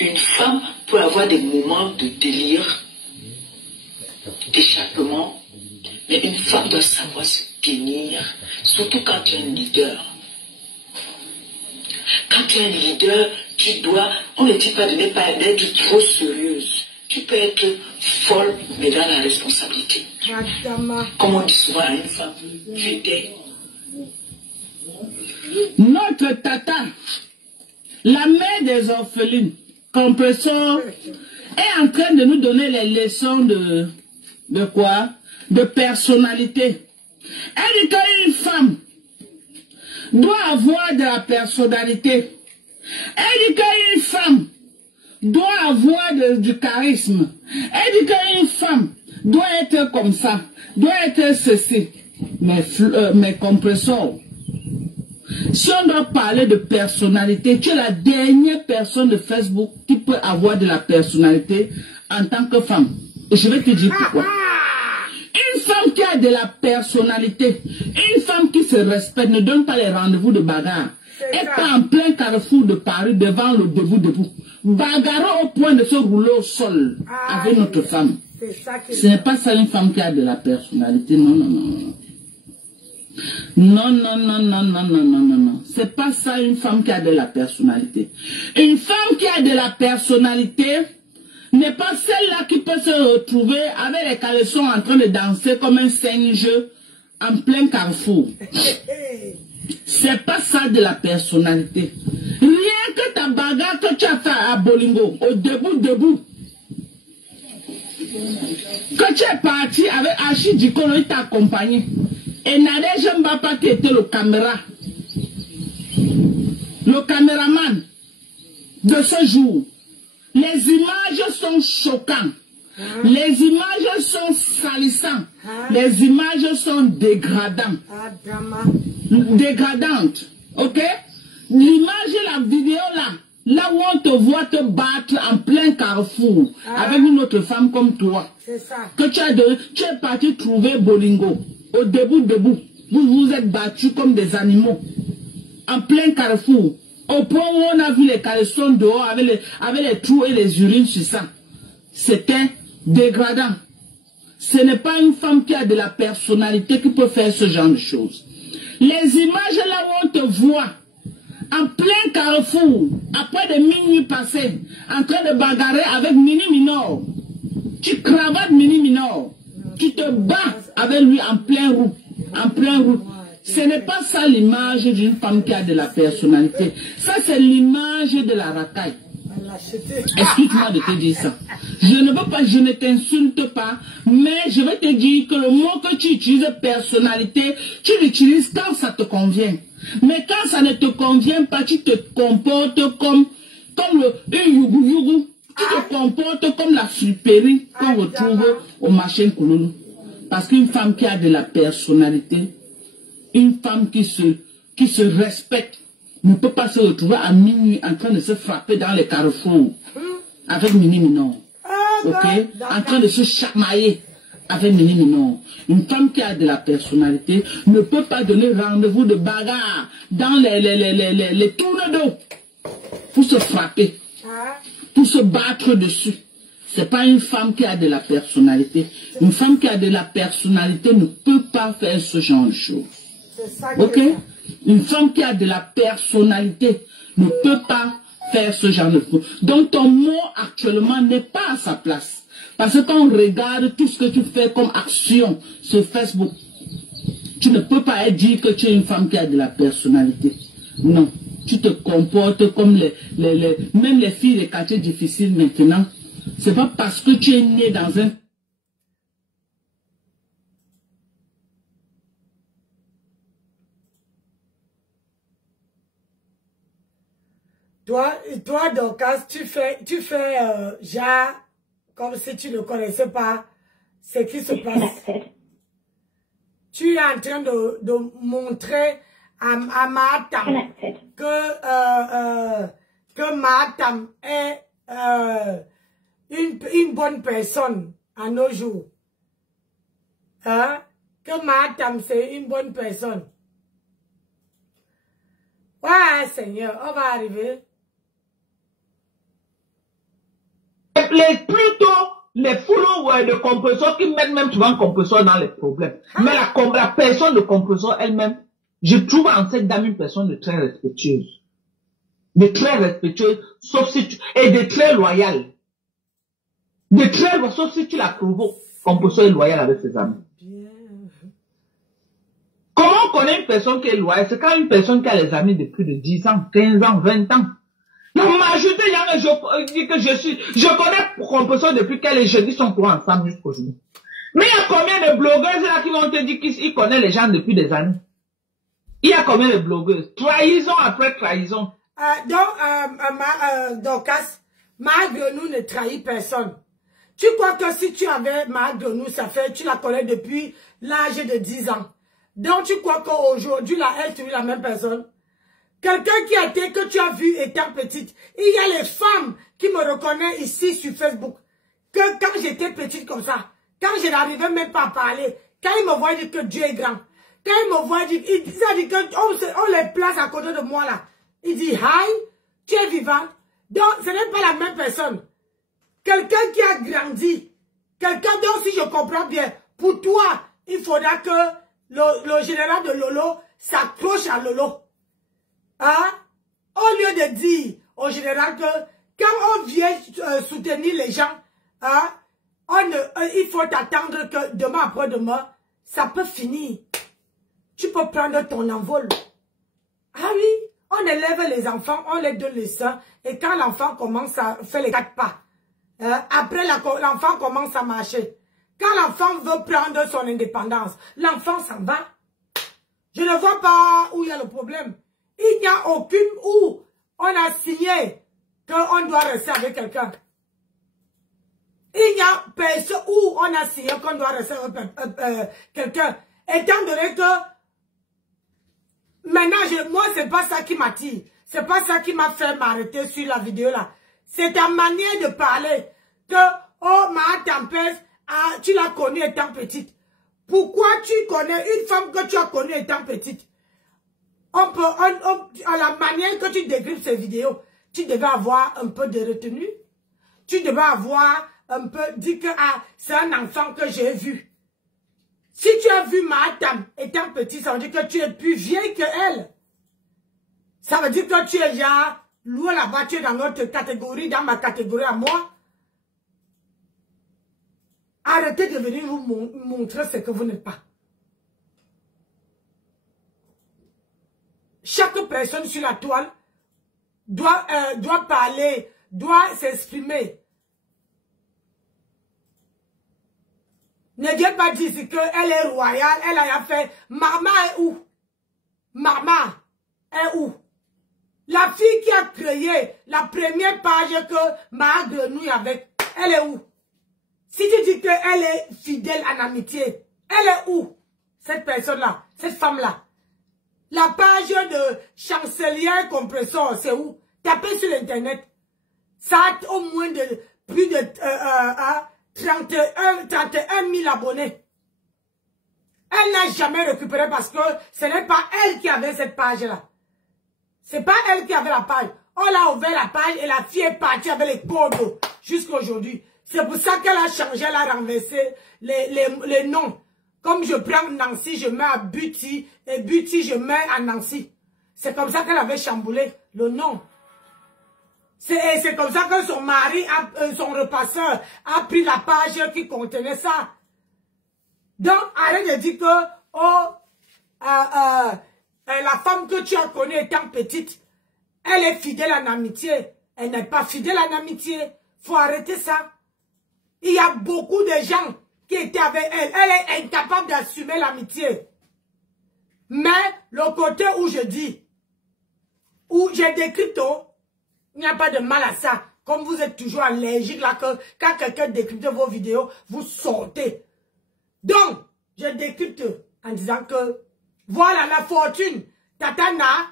Une femme peut avoir des moments de délire, d'échappement, mais une femme doit savoir se tenir, surtout quand tu es un leader. Quand tu es un leader, tu dois, on ne dit pas de ne pas être trop sérieuse. Tu peux être folle, mais dans la responsabilité. Comme on dit souvent à une femme, tu étais. Notre tata, la mère des orphelines, compresseur, est en train de nous donner les leçons de quoi? De personnalité. Elle dit qu'une femme doit avoir de la personnalité. Elle dit qu'une femme doit avoir du charisme. Elle dit qu'une femme doit être comme ça, doit être ceci. Mais compresseur, si on doit parler de personnalité, tu es la dernière personne de Facebook qui peut avoir de la personnalité en tant que femme. Et je vais te dire pourquoi. Une femme qui a de la personnalité, une femme qui se respecte, ne donne pas les rendez-vous de bagarre. Elle est en plein carrefour de Paris devant le debout. Bagarre au point de se rouler au sol avec notre femme. Ce n'est pas ça une femme qui a de la personnalité. Non. Non. C'est pas ça une femme qui a de la personnalité. Une femme qui a de la personnalité n'est pas celle-là qui peut se retrouver avec les caleçons en train de danser comme un singe en plein carrefour. C'est pas ça de la personnalité. Rien que ta bagarre que tu as fait à Bolingo, au debout. Quand tu es parti avec Achille Dikolo, il t'a accompagné. Et Nadège Mbapa qui était le caméraman de ce jour. Les images sont choquantes. Les images sont salissantes. Les images sont dégradantes. Dégradantes. Ok? L'image et la vidéo là où on te voit te battre en plein carrefour avec une autre femme comme toi. C'est ça. Que tu es parti trouver Bolingo. Au debout. Vous vous êtes battus comme des animaux. En plein carrefour. Au point où on a vu les caleçons dehors avec les trous et les urines sur ça. C'était dégradant. Ce n'est pas une femme qui a de la personnalité qui peut faire ce genre de choses. Les images là où on te voit en plein carrefour, après des minuit passés, en train de bagarrer avec Mini Minor. Tu cravates Mini Minor. Tu te bats avec lui en plein route. En plein route. Ce n'est pas ça l'image d'une femme qui a de la personnalité. Ça, c'est l'image de la racaille. Excuse-moi de te dire ça. Je ne veux pas, je ne t'insulte pas, mais je vais te dire que le mot que tu utilises, personnalité, tu l'utilises quand ça te convient. Mais quand ça ne te convient pas, tu te comportes comme le yougou. Tu te comportes comme la friperie qu'on retrouve au marché Kouloulou. Parce qu'une femme qui a de la personnalité, une femme qui se respecte, ne peut pas se retrouver à minuit en train de se frapper dans les carrefours avec Mini Minon. Ok? En train de se chamailler avec Mini Minon. Une femme qui a de la personnalité ne peut pas donner rendez-vous de bagarre dans les tours d'eau pour se frapper, pour se battre dessus. C'est pas une femme qui a de la personnalité. Une femme qui a de la personnalité ne peut pas faire ce genre de choses. Ok? Une femme qui a de la personnalité ne peut pas faire ce genre de choses. Donc ton mot actuellement n'est pas à sa place. Parce que quand on regarde tout ce que tu fais comme action sur Facebook, tu ne peux pas dire que tu es une femme qui a de la personnalité. Non. Tu te comportes comme même les filles des quartiers difficiles maintenant. C'est pas parce que tu es né dans un... Toi, Dorcas, tu fais genre, comme si tu ne connaissais pas ce qui se passe. Tu es en train de montrer à Matam que Matam est une bonne personne à nos jours. Hein? Que Matam, c'est une bonne personne. Ouais, Seigneur, on va arriver. Plutôt les followers de compresseurs qui mettent même souvent compresseur dans les problèmes. Mais la personne de compresseur elle-même, je trouve en cette dame une personne de très respectueuse. De très respectueuse, sauf si tu... Et de très loyale. De très loyale, sauf si tu la provoques. Compresseur est loyal avec ses amis. Comment on connaît une personne qui est loyale? C'est quand une personne qui a les amis de plus de 10 ans, 15 ans, 20 ans. La majorité, je connais Compresseur depuis qu'elle est jeune, ils sont tous ensemble jusqu'aujourd'hui. Mais il y a combien de blogueuses là qui vont te dire qu'ils connaissent les gens depuis des années? Il y a combien de blogueuses? Trahison après trahison. Donc, Marc Grenou ne trahit personne. Tu crois que si tu avais Marc Grenou, tu la connais depuis l'âge de 10 ans. Donc, tu crois qu'aujourd'hui, là, elle tue la même personne? Quelqu'un que tu as vu étant petite. Il y a les femmes qui me reconnaissent ici sur Facebook. Que quand j'étais petite comme ça, quand je n'arrivais même pas à parler, quand ils me voient dire que Dieu est grand, quand ils me voient dire, ils disent qu'on les place à côté de moi là. Il dit, hi, tu es vivante. Donc, ce n'est pas la même personne. Quelqu'un qui a grandi, quelqu'un dont, si je comprends bien, pour toi, il faudra que le général de Lolo s'accroche à Lolo. Hein? Au lieu de dire au général que quand on vient soutenir les gens, hein, il faut attendre que demain après-demain, ça peut finir. Tu peux prendre ton envol. Ah oui, on élève les enfants, on les donne les seins, et quand l'enfant commence à faire les 4 pas, après l'enfant commence à marcher. Quand l'enfant veut prendre son indépendance, l'enfant s'en va. Je ne vois pas où il y a le problème. Il n'y a aucune où on a signé qu'on doit rester avec quelqu'un. Il y a personne où on a signé qu'on doit recevoir quelqu'un. Étant donné que maintenant, moi, c'est pas ça qui m'attire. C'est pas ça qui m'a fait m'arrêter sur la vidéo là. C'est ta manière de parler. Que, oh, ma tempête, ah, tu l'as connue étant petite. Pourquoi tu connais une femme que tu as connue étant petite? À la manière que tu décris ces vidéos, tu devais avoir un peu de retenue. Tu devais avoir un peu dit que ah, c'est un enfant que j'ai vu. Si tu as vu Mahatam étant petit, ça veut dire que tu es plus vieille que elle. Ça veut dire que tu es déjà loin là-bas, tu es dans notre catégorie, dans ma catégorie à moi. Arrêtez de venir vous montrer ce que vous n'êtes pas. Chaque personne sur la toile doit parler, doit s'exprimer. Ne viens pas dire qu'elle est royale, elle a fait. Maman est où? Maman est où? La fille qui a créé la première page que Ma Grenouille avec, elle est où? Si tu dis qu'elle est fidèle en amitié, elle est où? Cette personne-là, cette femme-là. La page de chancelière compresseur, c'est où? Tapez sur l'internet. Ça a au moins de plus de 31 000 abonnés. Elle n'a jamais récupéré parce que ce n'est pas elle qui avait cette page-là. C'est pas elle qui avait la page. On l'a ouvert la page et la fille est partie avec les codes jusqu'à aujourd'hui. C'est pour ça qu'elle a changé, elle a renversé les noms. Comme je prends Nancy, je mets à Buty et Buty, je mets à Nancy. C'est comme ça qu'elle avait chamboulé le nom. C'est comme ça que son mari, son repasseur, a pris la page qui contenait ça. Donc, arrête de dire que, oh, la femme que tu as connue étant petite, elle est fidèle en amitié. Elle n'est pas fidèle en amitié. Faut arrêter ça. Il y a beaucoup de gens qui étaient avec elle. Elle est incapable d'assumer l'amitié. Mais le côté où je dis, où j'ai décrit tout, il n'y a pas de mal à ça. Comme vous êtes toujours allergique là, que quand quelqu'un décrypte vos vidéos, vous sortez. Donc, je décrypte en disant que, voilà la fortune. Tatana,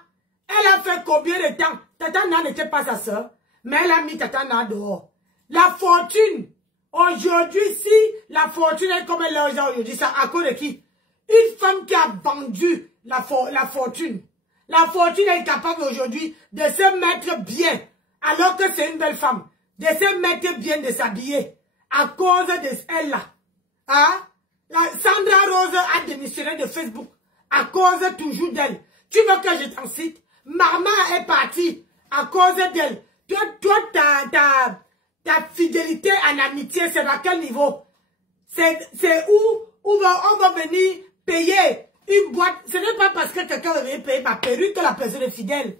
elle a fait combien de temps? Tatana n'était pas sa soeur, mais elle a mis Tatana dehors. La fortune, aujourd'hui, si la fortune est comme elle est aujourd'hui, c'est à cause de qui? Une femme qui a vendu la fortune. La fortune est capable aujourd'hui de se mettre bien, alors que c'est une belle femme. De se mettre bien, de s'habiller, à cause de elle-là. Hein? Sandra Rose a démissionné de Facebook, à cause toujours d'elle. Tu veux que je t'en cite? Maman est partie, à cause d'elle. Toi, ta fidélité en amitié, c'est à quel niveau? C'est où on va venir payer une boîte. Ce n'est pas parce que quelqu'un va venir payer ma perruque que la personne est fidèle.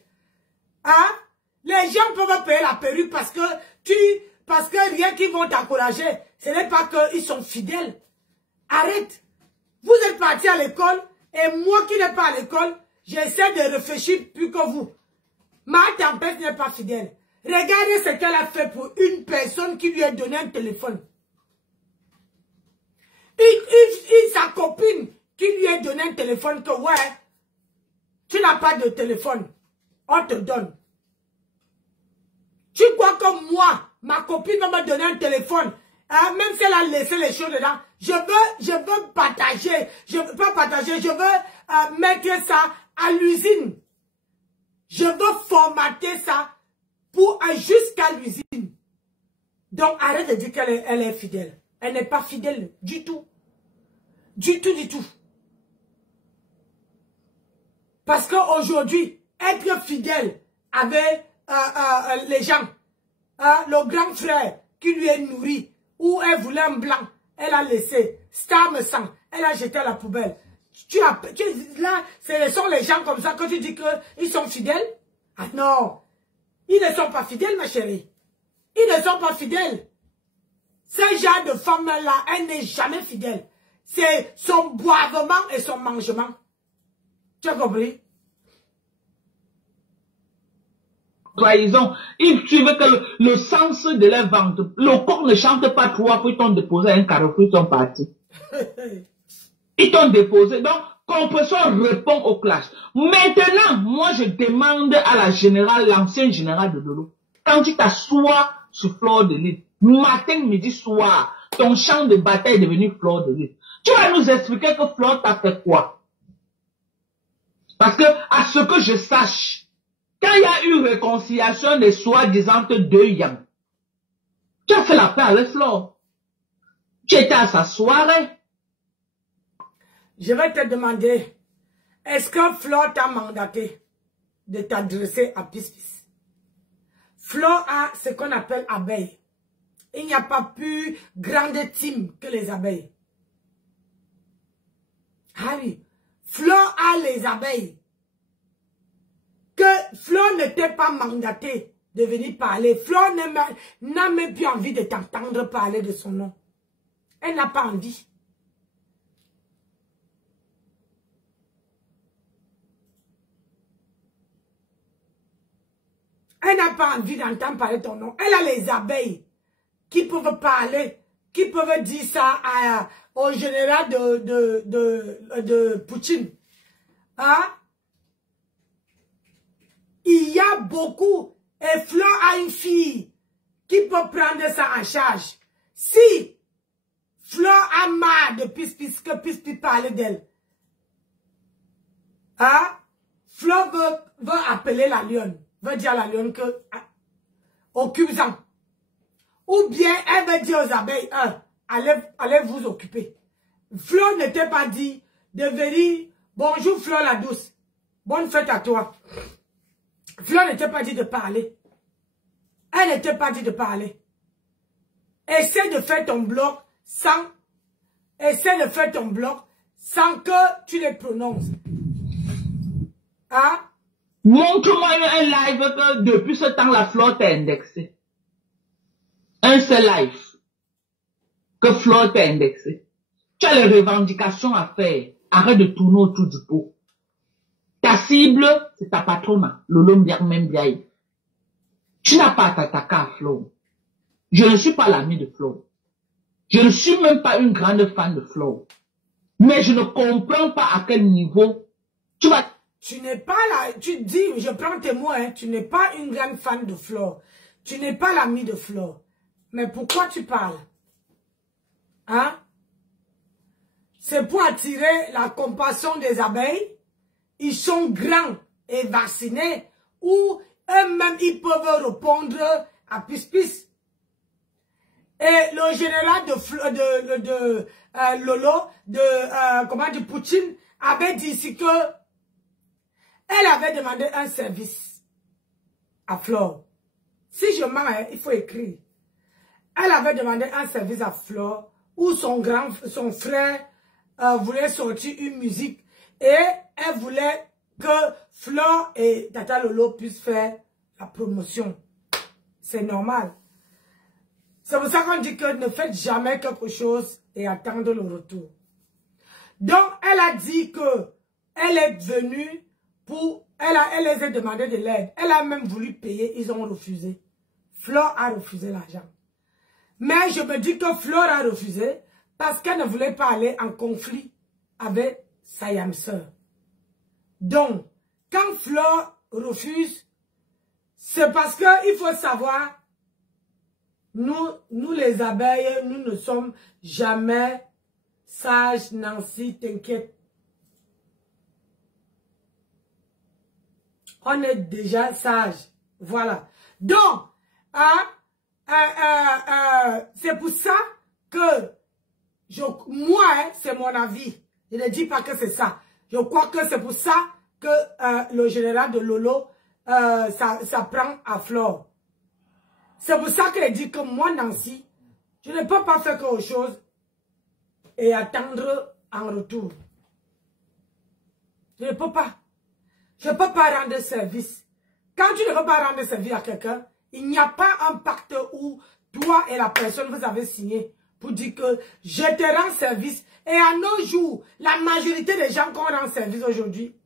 Hein? Les gens peuvent payer la perruque parce que rien qu'ils vont t'encourager. Ce n'est pas qu'ils sont fidèles. Arrête. Vous êtes parti à l'école et moi qui n'ai pas à l'école, j'essaie de réfléchir plus que vous. Ma tempête n'est pas fidèle. Regardez ce qu'elle a fait pour une personne qui lui a donné un téléphone. Sa copine qui lui a donné un téléphone que ouais, tu n'as pas de téléphone, on te donne. Tu crois que moi, ma copine va me donner un téléphone, hein, même si elle a laissé les choses dedans, je veux partager, je veux pas partager, je veux mettre ça à l'usine. Je veux formater ça pour jusqu'à l'usine. Donc arrête de dire qu'elle est fidèle. Elle n'est pas fidèle du tout. Du tout, du tout. Parce qu'aujourd'hui, être fidèle avec les gens, le grand frère qui lui est nourri, ou elle voulait un blanc, elle a laissé, Star me sent, elle a jeté à la poubelle. Là, ce sont les gens comme ça que tu dis qu'ils sont fidèles? Ah non, ils ne sont pas fidèles, ma chérie. Ils ne sont pas fidèles. Ce genre de femme-là, elle n'est jamais fidèle. C'est son boivement et son mangement. Tu as compris? trahison. Tu veux que le sens de leur vente, le corps ne chante pas 3 fois, ils t'ont déposé un carrefour, ils sont partis. Ils t'ont déposé. Donc, compression répond au clash. Maintenant, moi, je demande à la générale, l'ancien général de Lolo, quand tu t'assois sur Fleur de Lys, matin, midi, soir, ton champ de bataille est devenu Fleur de Lys. Tu vas nous expliquer que Fleur t'a fait quoi? Parce que, à ce que je sache, quand il y a eu réconciliation des soi-disant deux Yang, tu as fait la paix avec Fleur. Tu étais à sa soirée. Je vais te demander, est-ce que Fleur t'a mandaté de t'adresser à Pis-Pis? Fleur a ce qu'on appelle abeille. Il n'y a pas plus grande team que les abeilles. Ah oui, Fleur a les abeilles. Que Fleur ne t'ait pas mandaté de venir parler. Fleur n'a même plus envie de t'entendre parler de son nom. Elle n'a pas envie. Elle n'a pas envie d'entendre parler de ton nom. Elle a les abeilles qui peuvent parler, qui peuvent dire ça au général de Poutine. Hein? Il y a beaucoup. Et Fleur a une fille qui peut prendre ça en charge. Si Fleur a marre de Pis-Pis, que Pis-Pis parle d'elle, hein? Fleur veut appeler la lionne. Veut dire à la lionne que occupe-en. Ou bien elle veut dire aux abeilles, allez vous occuper. Fleur ne t'a pas dit de venir. Bonjour Fleur la douce. Bonne fête à toi. Fleur ne t'a pas dit de parler. Elle ne t'a pas dit de parler. Essaie de faire ton bloc sans. Essaie de faire ton bloc sans que tu les prononces. Hein? Montre-moi un live que depuis ce temps la Fleur t'a indexé. Un seul live que Fleur t'a indexé. Tu as les revendications à faire. Arrête de tourner autour du pot. Ta cible, c'est ta patronne, Lolo Mbiaye. Tu n'as pas à t'attaquer à Fleur. Je ne suis pas l'ami de Fleur. Je ne suis même pas une grande fan de Fleur. Mais je ne comprends pas à quel niveau tu vas... Tu n'es pas là, tu dis, je prends témoin, hein, tu n'es pas une grande fan de Fleur. Tu n'es pas l'ami de Fleur. Mais pourquoi tu parles? Hein? C'est pour attirer la compassion des abeilles. Ils sont grands et vaccinés. Ou eux-mêmes, ils peuvent répondre à Pis-Pis. Et le général de Lolo, de Poutine, avait dit ici que elle avait demandé un service à Fleur. Si je mens, hein, il faut écrire. Elle avait demandé un service à Fleur où son frère voulait sortir une musique et elle voulait que Fleur et Tata Lolo puissent faire la promotion. C'est normal. C'est pour ça qu'on dit que ne faites jamais quelque chose et attendre le retour. Donc, elle a dit que elle est venue pour... Elle les a demandé de l'aide. Elle a même voulu payer, ils ont refusé. Fleur a refusé l'argent. Mais je me dis que Fleur a refusé parce qu'elle ne voulait pas aller en conflit avec sa yam sœur. Donc, quand Fleur refuse, c'est parce qu'il faut savoir, nous les abeilles, nous ne sommes jamais sages, Nancy, t'inquiète. On est déjà sages. Voilà. Donc, c'est pour ça que moi, hein, c'est mon avis. Je ne dis pas que c'est ça. Je crois que c'est pour ça que le général de Lolo, ça prend à Fleur. C'est pour ça qu'elle dit que moi, Nancy, je ne peux pas faire quelque chose et attendre en retour. Je ne peux pas. Je ne peux pas rendre service. Quand tu ne peux pas rendre service à quelqu'un, il n'y a pas un pacte où toi et la personne vous avez signé pour dire que je te rends service. Et à nos jours, la majorité des gens qu'on rend service aujourd'hui,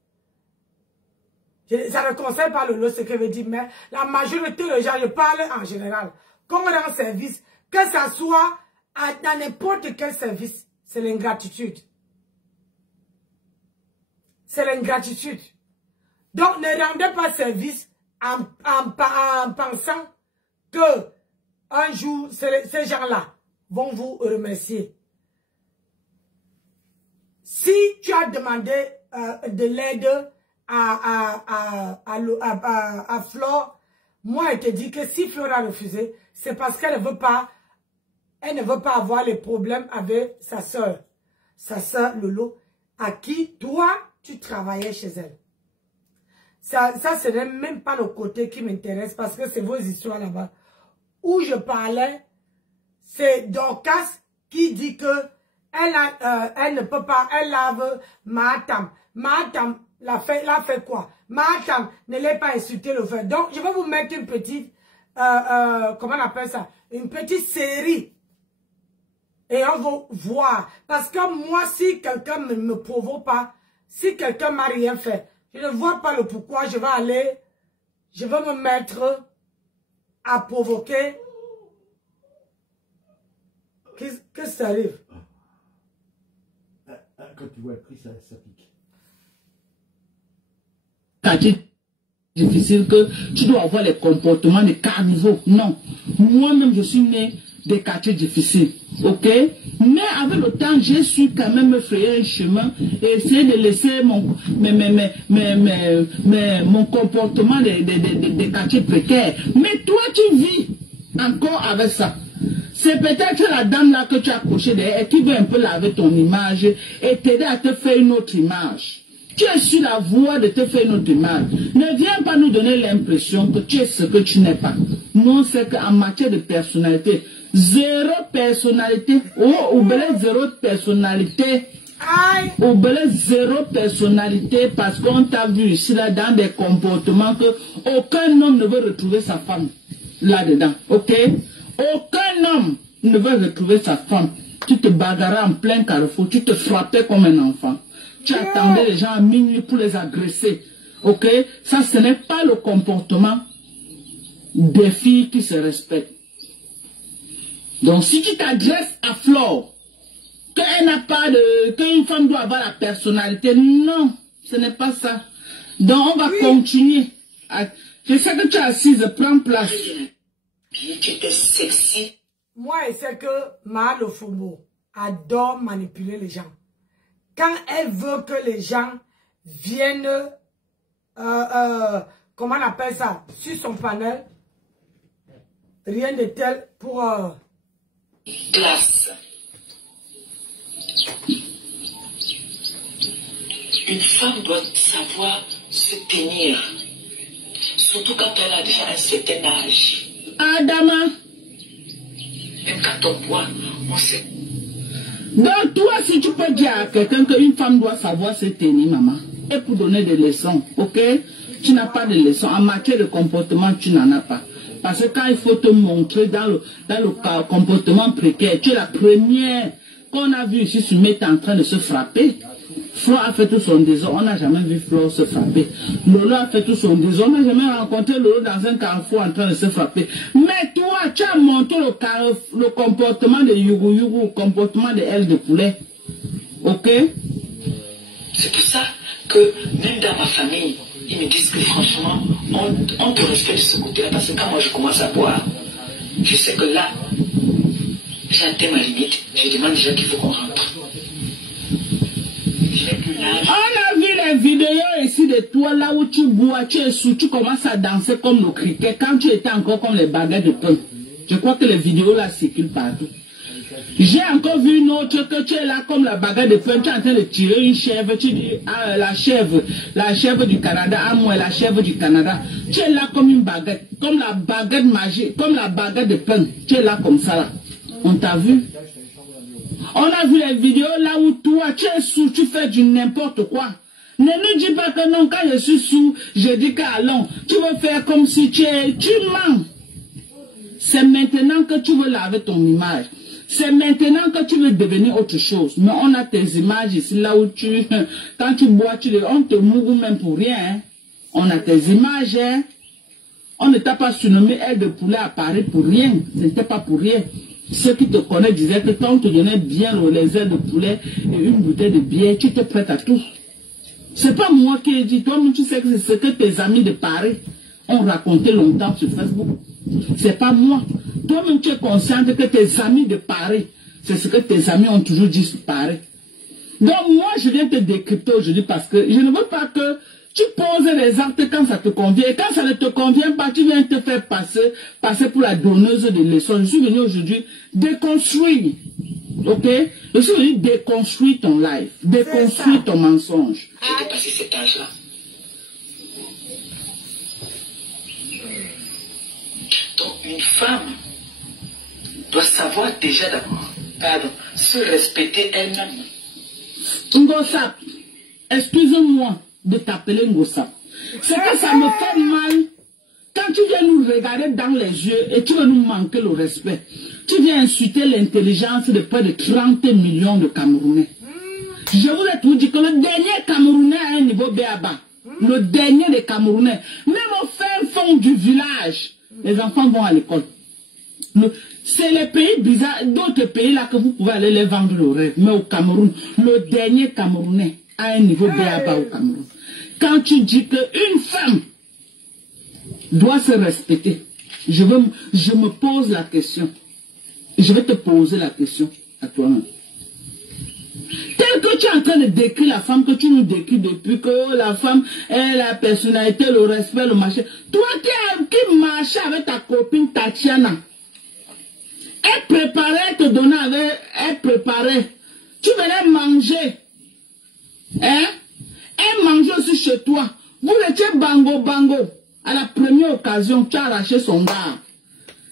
Ça ne concerne pas le lot, ce que je veux dire, mais la majorité des gens, je parle en général. Quand on rend service, que ça soit dans n'importe quel service, c'est l'ingratitude. C'est l'ingratitude. Donc, ne rendez pas service en pensant que un jour, ces gens-là vont vous remercier. Si tu as demandé de l'aide à Flore, moi, elle te dit que si Flore a refusé, c'est parce qu'elle ne veut pas avoir les problèmes avec sa soeur Lolo, à qui toi, tu travaillais chez elle. Ça ce n'est même pas le côté qui m'intéresse parce que c'est vos histoires là-bas. Où je parlais, c'est Dorcas qui dit que elle ne peut pas, elle lave Mahatam. Mahatam l'a fait quoi? Mahatam ne l'a pas insulté le fait. Donc, je vais vous mettre une petite, comment on appelle ça? Une petite série. Et on va voir. Parce que moi, si quelqu'un ne me provoque pas, si quelqu'un m'a rien fait, je ne vois pas le pourquoi je vais me mettre à provoquer. Qu'est-ce que ça arrive? Quand tu vois le prix, ça pique. Difficile que tu dois avoir les comportements de carnivores. Non. Moi-même, je suis né des quartiers difficiles. Ok? Mais avec le temps, j'ai su quand même me frayer un chemin et essayer de laisser mon comportement des quartiers précaires. Mais toi, tu vis encore avec ça. C'est peut-être la dame là que tu as accroché derrière et qui veut un peu laver ton image et t'aider à te faire une autre image. Tu es sur la voie de te faire une autre image. Ne viens pas nous donner l'impression que tu es ce que tu n'es pas. Non, c'est qu'en matière de personnalité, zéro personnalité. Oh, oubliez zéro personnalité. Oubliez zéro personnalité parce qu'on t'a vu ici là dans des comportements que aucun homme ne veut retrouver sa femme là-dedans. Ok? Aucun homme ne veut retrouver sa femme. Tu te bagarrais en plein carrefour, tu te frappais comme un enfant. Tu attendais les gens à minuit pour les agresser. Ok? Ça, ce n'est pas le comportement des filles qui se respectent. Donc, si tu t'adresses à Flore, qu'elle n'a pas de... qu'une femme doit avoir la personnalité, non, ce n'est pas ça. Donc, on va continuer. Je sais que tu es assise, prends place. Tu étais sexy. Moi, je sais que Maha Lofombo adore manipuler les gens. Quand elle veut que les gens viennent, comment on appelle ça, sur son panel, rien de tel pour... Classe. Une femme doit savoir se tenir. Surtout quand elle a déjà un certain âge. Adama. Même quand on boit, on sait. Donc toi, si tu peux dire à quelqu'un qu'une femme doit savoir se tenir, maman, et pour donner des leçons, ok? Tu n'as pas de leçons. En matière de comportement, tu n'en as pas. Parce que quand il faut te montrer dans le comportement précaire, tu es la première qu'on a vu ici se mettre en train de se frapper. Flore a fait tout son désordre, on n'a jamais vu Flore se frapper. Lolo a fait tout son désordre, on n'a jamais rencontré Lolo dans un carrefour en train de se frapper. Mais toi, tu as montré le comportement de Yugu Yugu, le comportement de aile de poulet. Ok? C'est pour ça que même dans ma famille, ils me disent que franchement, on te respecte de ce côté-là. Parce que quand moi je commence à boire, je sais que là, j'ai atteint ma limite. Je demande déjà qu'il faut qu'on rentre. On a vu les vidéos ici de toi là où tu bois, tu es sous, tu commences à danser comme le cricket quand tu étais encore comme les baguettes de pain. Je crois que les vidéos là circulent partout. J'ai encore vu une autre que tu es là comme la baguette de pain, tu es en train de tirer une chèvre, tu dis ah, la chèvre du Canada, ah moi la chèvre du Canada. Tu es là comme une baguette, comme la baguette magique, comme la baguette de pain. Tu es là comme ça là. On t'a vu? On a vu les vidéos là où toi, tu es sous, tu fais du n'importe quoi. Ne nous dis pas que non, quand je suis sous, je dis qu'allons, tu veux faire comme si tu mens. C'est maintenant que tu veux laver ton image. C'est maintenant que tu veux devenir autre chose. Mais on a tes images ici là où quand tu bois, on te mouille même pour rien. Hein. On a tes images. Hein. On ne t'a pas surnommé aile de poulet à Paris pour rien. Ce n'était pas pour rien. Ceux qui te connaissent disaient que quand on te donnait bien les ailes de poulet et une bouteille de bière, tu étais prête à tout. C'est pas moi qui ai dit. Toi-même, tu sais que c'est ce que tes amis de Paris ont raconté longtemps sur Facebook. C'est pas moi. Toi-même, tu es consciente que tes amis de Paris, c'est ce que tes amis ont toujours dit sur Paris. Donc, moi, je viens te décrypter aujourd'hui parce que je ne veux pas que tu poses les actes quand ça te convient. Et quand ça ne te convient pas, tu viens te faire passer pour la donneuse de leçons. Je suis venu aujourd'hui déconstruire. Ok? Je suis venu déconstruire ton life. Déconstruire ton mensonge. J'ai dépassé cet âge-là. Donc, une femme doit savoir déjà d'abord, se respecter elle-même. Ngosap, excuse-moi de t'appeler Ngosap. C'est que ça me fait mal quand tu viens nous regarder dans les yeux et tu veux nous manquer le respect. Tu viens insulter l'intelligence de près de 30 millions de Camerounais. Je voulais te dire que le dernier Camerounais a un niveau béaba. Le dernier des Camerounais. Même au fin fond du village, les enfants vont à l'école. C'est les pays bizarres, d'autres pays là que vous pouvez aller les vendre le rêve. Mais au Cameroun, le dernier Camerounais a un niveau béaba au Cameroun. Quand tu dis qu'une femme doit se respecter, je me pose la question. Je vais te poser la question à toi-même. Tel que tu es en train de décrire la femme que tu nous décris depuis que la femme est la personnalité, le respect, le machin. Toi qui marchais avec ta copine Tatiana, elle préparait, te donnait avec, elle préparait. Tu venais manger. Hein? Elle mangeait aussi chez toi. Vous étiez bango. À la première occasion, tu as arraché son gars.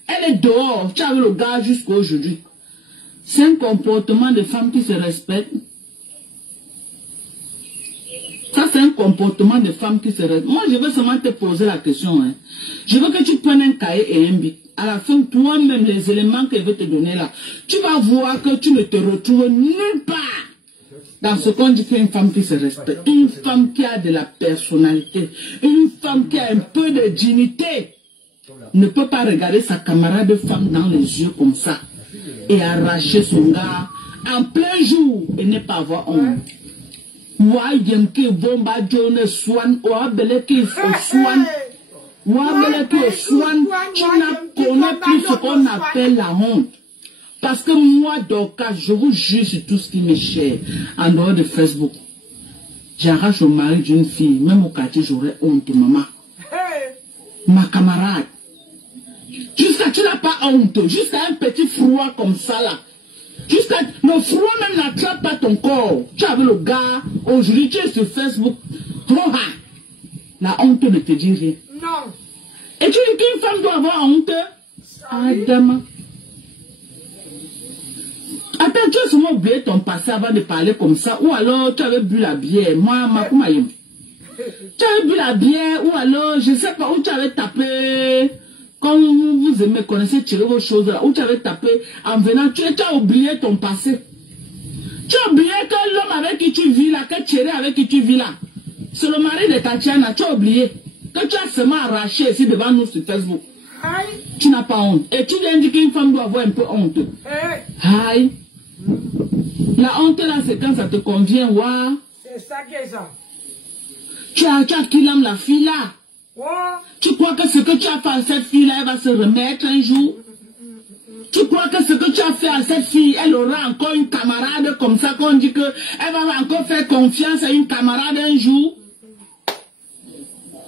Elle est dehors. Tu as vu le gars jusqu'à aujourd'hui. C'est un comportement de femme qui se respecte. Ça, c'est un comportement de femme qui se respecte. Moi, je veux seulement te poser la question. Hein. Je veux que tu prennes un cahier et un bic. À la fin, toi-même, les éléments qu'elle veut te donner là, tu vas voir que tu ne te retrouves nulle part dans ce qu'on dit qu'une femme qui se respecte. Une femme qui a de la personnalité. Une femme qui a un peu de dignité. Ne peut pas regarder sa camarade femme dans les yeux comme ça et arracher son gars en plein jour et ne pas avoir honte. Moi, j'aime que bomba John Swan ou abelé qui Swan. Moi, abelé qui Swan, tu n'as connais plus ce qu'on appelle la honte. Parce que moi, Dorcas, je vous jure sur tout ce qui m'est cher en dehors de Facebook. J'arrache au mari d'une fille, même au quartier, j'aurais honte, maman. Ma camarade. Jusqu'à tu n'as pas honte, jusqu'à un petit froid comme ça là. Jusqu'à le froid même n'attrape pas ton corps. Tu avais le gars, aujourd'hui tu es sur Facebook. Roha. La honte ne te dit rien. Non. Et tu dis qu'une femme doit avoir honte? Adam. Attends, tu as souvent oublié ton passé avant de parler comme ça. Ou alors tu avais bu la bière. Moi, Makumayim. Tu avais bu la bière, ou alors, je ne sais pas, où tu avais tapé. Comme vous aimez, connaissez, tirer vos choses là, où tu avais tapé en venant, tu as oublié ton passé. Tu as oublié que l'homme avec qui tu vis là, que Thierry avec qui tu vis là, c'est le mari de Tatiana, tu as oublié. Que tu as seulement arraché ici devant nous sur Facebook. Aïe. Tu n'as pas honte. Et tu viens dire qu'une femme doit avoir un peu honte. Aïe. La honte là, c'est quand ça te convient, waouh. C'est ça qui est ça. Tu as qu'il aime la fille là. Oh. Tu crois que ce que tu as fait à cette fille-là, elle va se remettre un jour? Tu crois que ce que tu as fait à cette fille, elle aura encore une camarade comme ça, qu'on dit qu'elle va encore faire confiance à une camarade un jour?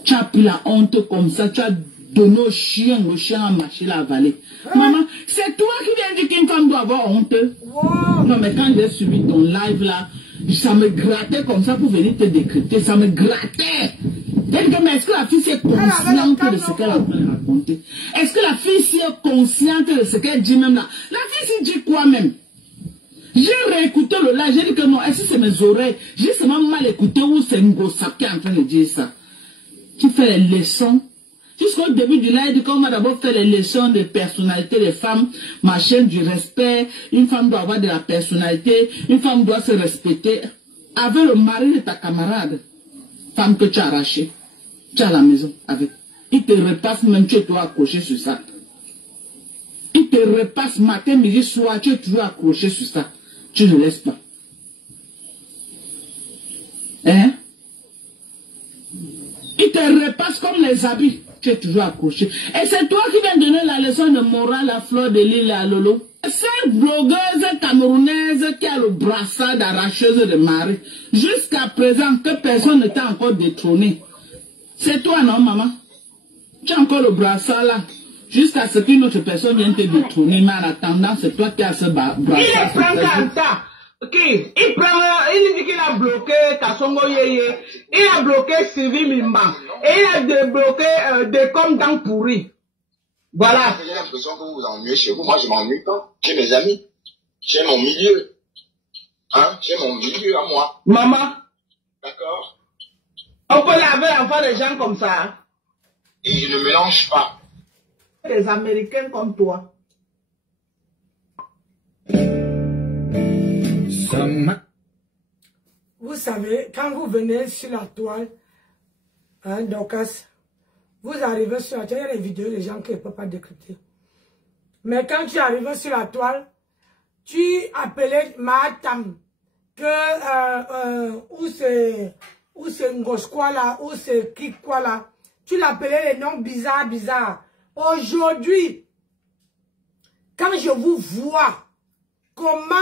Tu as pris la honte comme ça, tu as donné au chien a marché la vallée. Maman, c'est toi qui viens dire qu'une femme doit avoir honte. Oh. Non, mais quand j'ai suivi ton live là, ça me grattait comme ça pour venir te décrypter, ça me grattait. Mais est-ce que la fille est consciente de ce qu'elle a en train de raconter? Est-ce que la fille est consciente de ce qu'elle dit même là? La fille dit quoi même? J'ai réécouté le live, j'ai dit que non, est-ce que c'est mes oreilles? J'ai seulement mal écouté ou c'est Ngosap qui est en train de dire ça? Tu fais les leçons. Jusqu'au début du live, on va d'abord faire les leçons de personnalité des femmes, machin, du respect. Une femme doit avoir de la personnalité, une femme doit se respecter. Avec le mari de ta camarade, femme que tu as arrachée. Tu es à la maison avec. Il te repasse même, tu es toujours accroché sur ça. Il te repasse matin, midi, soir, tu es toujours accroché sur ça. Tu ne laisses pas. Hein? Il te repasse comme les habits. Tu es toujours accroché. Et c'est toi qui viens donner la leçon de morale à Fleur de Lille à Lolo. Cette blogueuse camerounaise qui a le brassard d'arracheuse de mari. Jusqu'à présent, que personne ne t'a encore détrôné. C'est toi, non, maman? Tu as encore le brassard là. Jusqu'à ce qu'une autre personne vienne te détrôner. Mais en attendant, c'est toi qui as ce brassard. Il est prend comme ça. Ok, il dit qu'il a bloqué Kassongo Yeye, il a bloqué Sylvie Mimba, et il a débloqué des comptes dans pourri. Voilà. J'ai l'impression que vous vous ennuyez chez vous. Moi, je m'ennuie pas. J'ai mes amis. J'ai mon milieu. Hein? J'ai mon milieu à moi. Maman. D'accord? On peut laver l'enfant des gens comme ça. Et je ne mélange pas. Des Américains comme toi. Vous savez, quand vous venez sur la toile, hein, Dorcas, vous arrivez sur la toile, il y a des vidéos des gens qui ne peuvent pas décrypter. Mais quand tu arrives sur la toile, tu appelais Mahatam, que, ou c'est Ngoskwa là, ou c'est Kikwa là, tu l'appelais les noms bizarres. Aujourd'hui, quand je vous vois, comment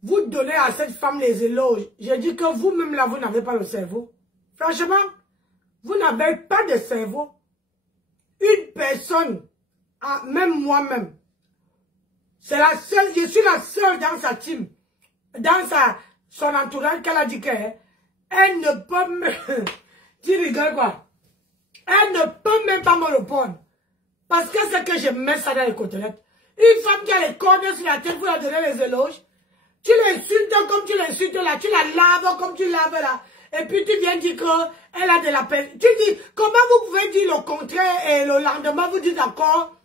vous donnez à cette femme les éloges, je dis que vous-même là, vous n'avez pas le cerveau. Franchement, vous n'avez pas de cerveau. Une personne, même moi-même, c'est la seule, je suis la seule dans sa team, dans son entourage qu'elle a dit qu'elle ne peut même, tu rigoles quoi? Elle ne peut même pas me répondre. Parce que c'est que je mets ça dans les côtelettes. Une femme qui a les cornes sur la tête, vous leur donnez les éloges. Tu l'insultes comme tu l'insultes là, tu la laves comme tu laves là. Et puis tu viens dire qu'elle a de la peine. Tu dis, comment vous pouvez dire le contraire et le lendemain vous dites d'accord?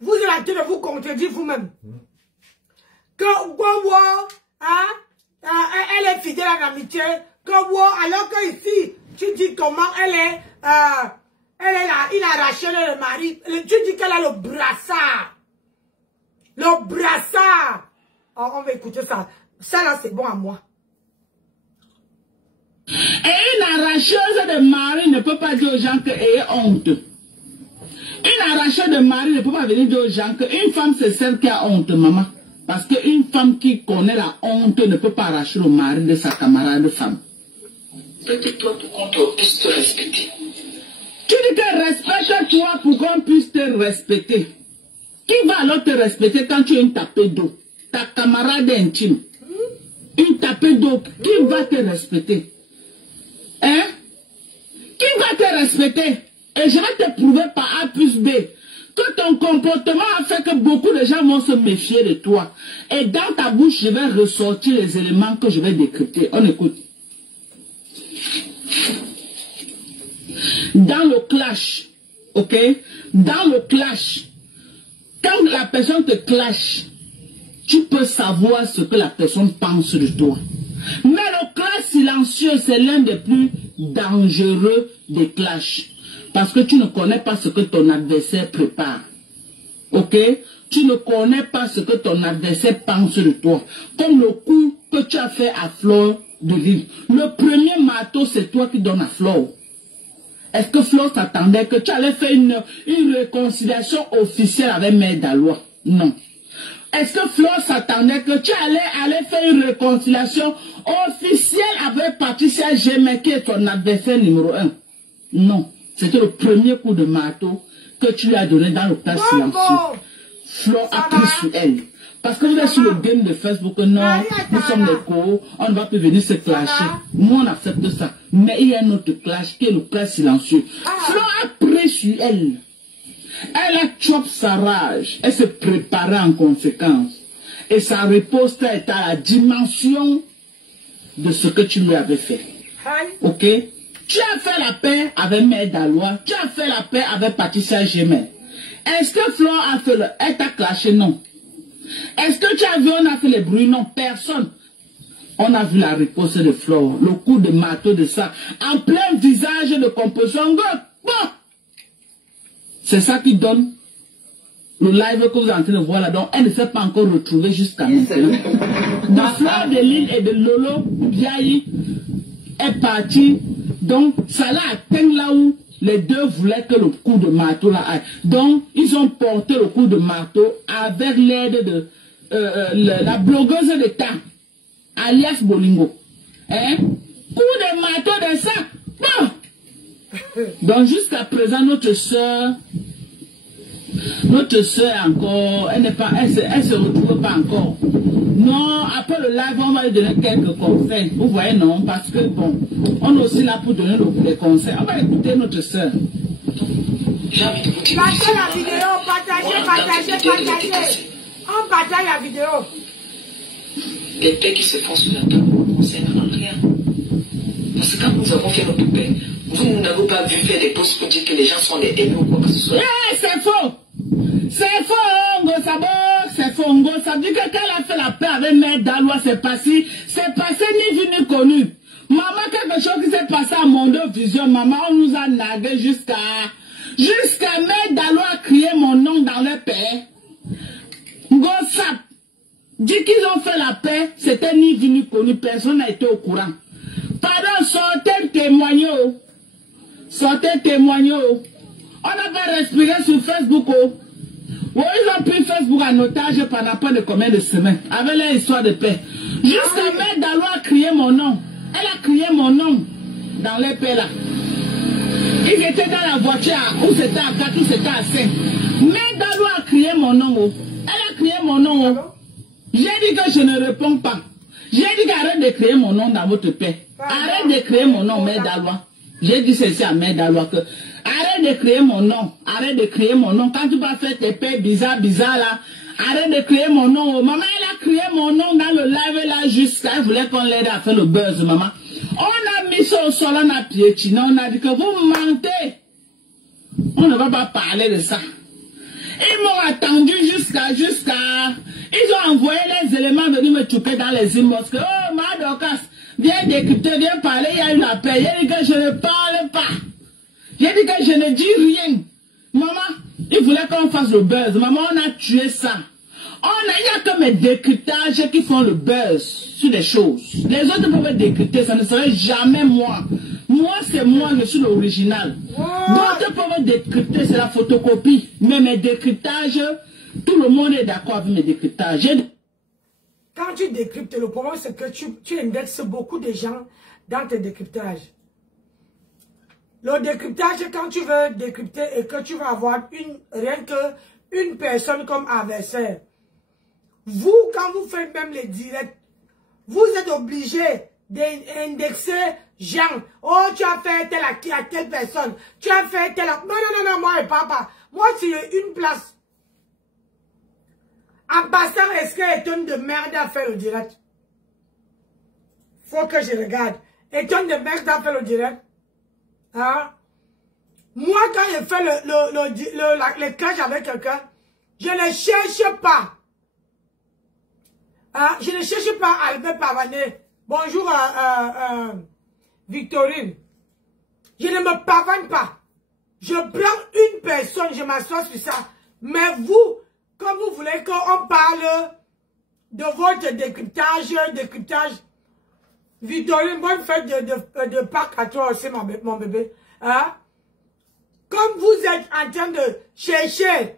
Vous êtes en train de vous contredire vous-même. Que Wawa, hein, elle est fidèle à l'amitié. Que Wawa, alors que ici, tu dis comment elle est là, il a arraché le mari. Tu dis qu'elle a le brassard. Le brassard. Oh, on va écouter ça. Ça là, c'est bon à moi. Et une arracheuse de mari ne peut pas dire aux gens qu'elle est honte. Une arracheuse de mari ne peut pas venir dire aux gens qu'une femme c'est celle qui a honte, maman. Parce qu'une femme qui connaît la honte ne peut pas arracher le mari de sa camarade femme. Peut-être toi pour qu'on puisse te respecter. Tu dis que respecte-toi pour qu'on puisse te respecter. Qui va alors te respecter quand tu es une tapée d'eau? Ta camarade intime. Une tapée d'eau. Qui va te respecter? Hein? Qui va te respecter? Et je vais te prouver par A plus B que ton comportement a fait que beaucoup de gens vont se méfier de toi. Et dans ta bouche, je vais ressortir les éléments que je vais décrypter. On écoute. Dans le clash, ok? Dans le clash, quand la personne te clash, tu peux savoir ce que la personne pense de toi. Mais le clash silencieux, c'est l'un des plus dangereux des clashs. Parce que tu ne connais pas ce que ton adversaire prépare. Ok? Tu ne connais pas ce que ton adversaire pense de toi. Comme le coup que tu as fait à Fleur de Lille. Le premier marteau, c'est toi qui donnes à Fleur. Est-ce que Fleur s'attendait que tu allais faire une réconciliation officielle avec Mère Dalois? Non. Est-ce que Fleur s'attendait que tu allais faire une réconciliation officielle avec Patricia Gémé, qui est ton adversaire numéro 1? Non. C'était le premier coup de marteau que tu lui as donné dans le clash silencieux. Fleur a pris sur elle. Parce que vous êtes sur le game de Facebook, non, nous sommes les co, on ne va plus venir se clasher. Moi, on accepte ça. Mais il y a un autre clash qui est le clash silencieux. Fleur a pris sur elle. Elle a chopé sa rage. Elle se préparait en conséquence. Et sa riposte est à la dimension de ce que tu lui avais fait. Ok? Tu as fait la paix avec Mère Dalois. Tu as fait la paix avec Patricia Gémé. Est-ce que Fleur a fait elle t'a clashé? Non. Est-ce que tu as vu, on a fait les bruits? Non, personne. On a vu la riposte de Flore, le coup de marteau de ça, en plein visage de composition. Bon. C'est ça qui donne le live que vous êtes en train de voir là. Donc, elle ne s'est pas encore retrouvée jusqu'à maintenant. Donc, Flore de Lille et de Lolo Biaï est partie. Donc, ça l'a atteint là où les deux voulaient que le coup de marteau là aille. Donc, ils ont porté le coup de marteau avec l'aide de la blogueuse d'État, alias Bolingo. Hein? Coup de marteau de ça. Bon. Donc, jusqu'à présent, notre soeur encore, elle se retrouve pas encore. Non, après le live, on va lui donner quelques conseils. Vous voyez, non? Parce que, bon, on est aussi là pour donner les conseils. On va écouter notre soeur. Partagez la vidéo, partagez. On partage la vidéo. Les paix qui se font sur la table ne concernent rien. Parce que quand nous avons fait notre paix, vous n'avez pas vu faire des posts pour dire que les gens sont des ennemis ou quoi que ce soit. C'est faux! C'est faux, Ngosabo, c'est faux, Ngo. Ça dit que quand elle a fait la paix avec Mère Dalois, c'est passé ni vu ni connu. Maman, quelque chose qui s'est passé à Mondo Vision, maman, on nous a nagué jusqu'à Mère Dalois crier mon nom dans le paix. Ngosap dit qu'ils ont fait la paix, c'était ni vu ni connu, personne n'a été au courant. Pardon, sortez témoigner. Sortez témoigner. On n'a pas respiré sur Facebook. Ils ont pris Facebook en otage pendant pas de combien de semaines, avec leur histoire de paix. Jusqu'à Mère Dalois a crié mon nom. Elle a crié mon nom dans les paix là. Ils étaient dans la voiture, où c'était à 4, où c'était à 5. Mère Dalois a crié mon nom. Elle a crié mon nom. J'ai dit que je ne réponds pas. J'ai dit qu'arrête de créer mon nom dans votre paix. Arrête de créer mon nom, Mère Dalois. J'ai dit ceci à Mère Dalois que arrête de créer mon nom. Arrête de créer mon nom. Quand tu vas faire tes paix bizarres là, arrête de créer mon nom. Maman, elle a créé mon nom dans le live là jusqu'à. Elle voulait qu'on l'aide à faire le buzz, maman. On a mis ça au sol, on a piétiné. On a dit que vous mentez. On ne va pas parler de ça. Ils m'ont attendu jusqu'à... Ils ont envoyé les éléments venir me choquer dans les inbox. Oh, Madokas, viens décrypter, viens parler, il y a une appel. J'ai dit que je ne parle pas. J'ai dit que je ne dis rien. Maman, il voulait qu'on fasse le buzz. Maman, on a tué ça. Il n'y a que mes décryptages qui font le buzz sur des choses. Les autres peuvent décrypter, ça ne serait jamais moi. Moi, c'est moi, je suis l'original. D'autres peuvent décrypter, c'est la photocopie. Mais mes décryptages, tout le monde est d'accord avec mes décryptages. Quand tu décryptes, le problème, c'est que tu indexes beaucoup de gens dans tes décryptages. Le décryptage, quand tu veux décrypter et que tu vas avoir rien qu'une personne comme adversaire, vous, quand vous faites même les directs, vous êtes obligé d'indexer Jean. Oh, tu as fait tel à telle personne. Tu as fait tel à... Non, moi et papa. Moi, si j'ai une place. En passant, est-ce qu'Étonne de merde a fait le direct? Faut que je regarde. Étonne de merde a fait le direct. Hein? Moi, quand je fais le clash avec quelqu'un, je ne cherche pas. Je ne cherche pas Albert Pavané. Bonjour Victorine. Je ne me pavane pas. Je prends une personne, je m'assois sur ça. Mais vous, comme vous voulez qu'on parle de votre décryptage, Victorine, bonne fête de Pâques à toi aussi, mon bébé. Hein? Comme vous êtes en train de chercher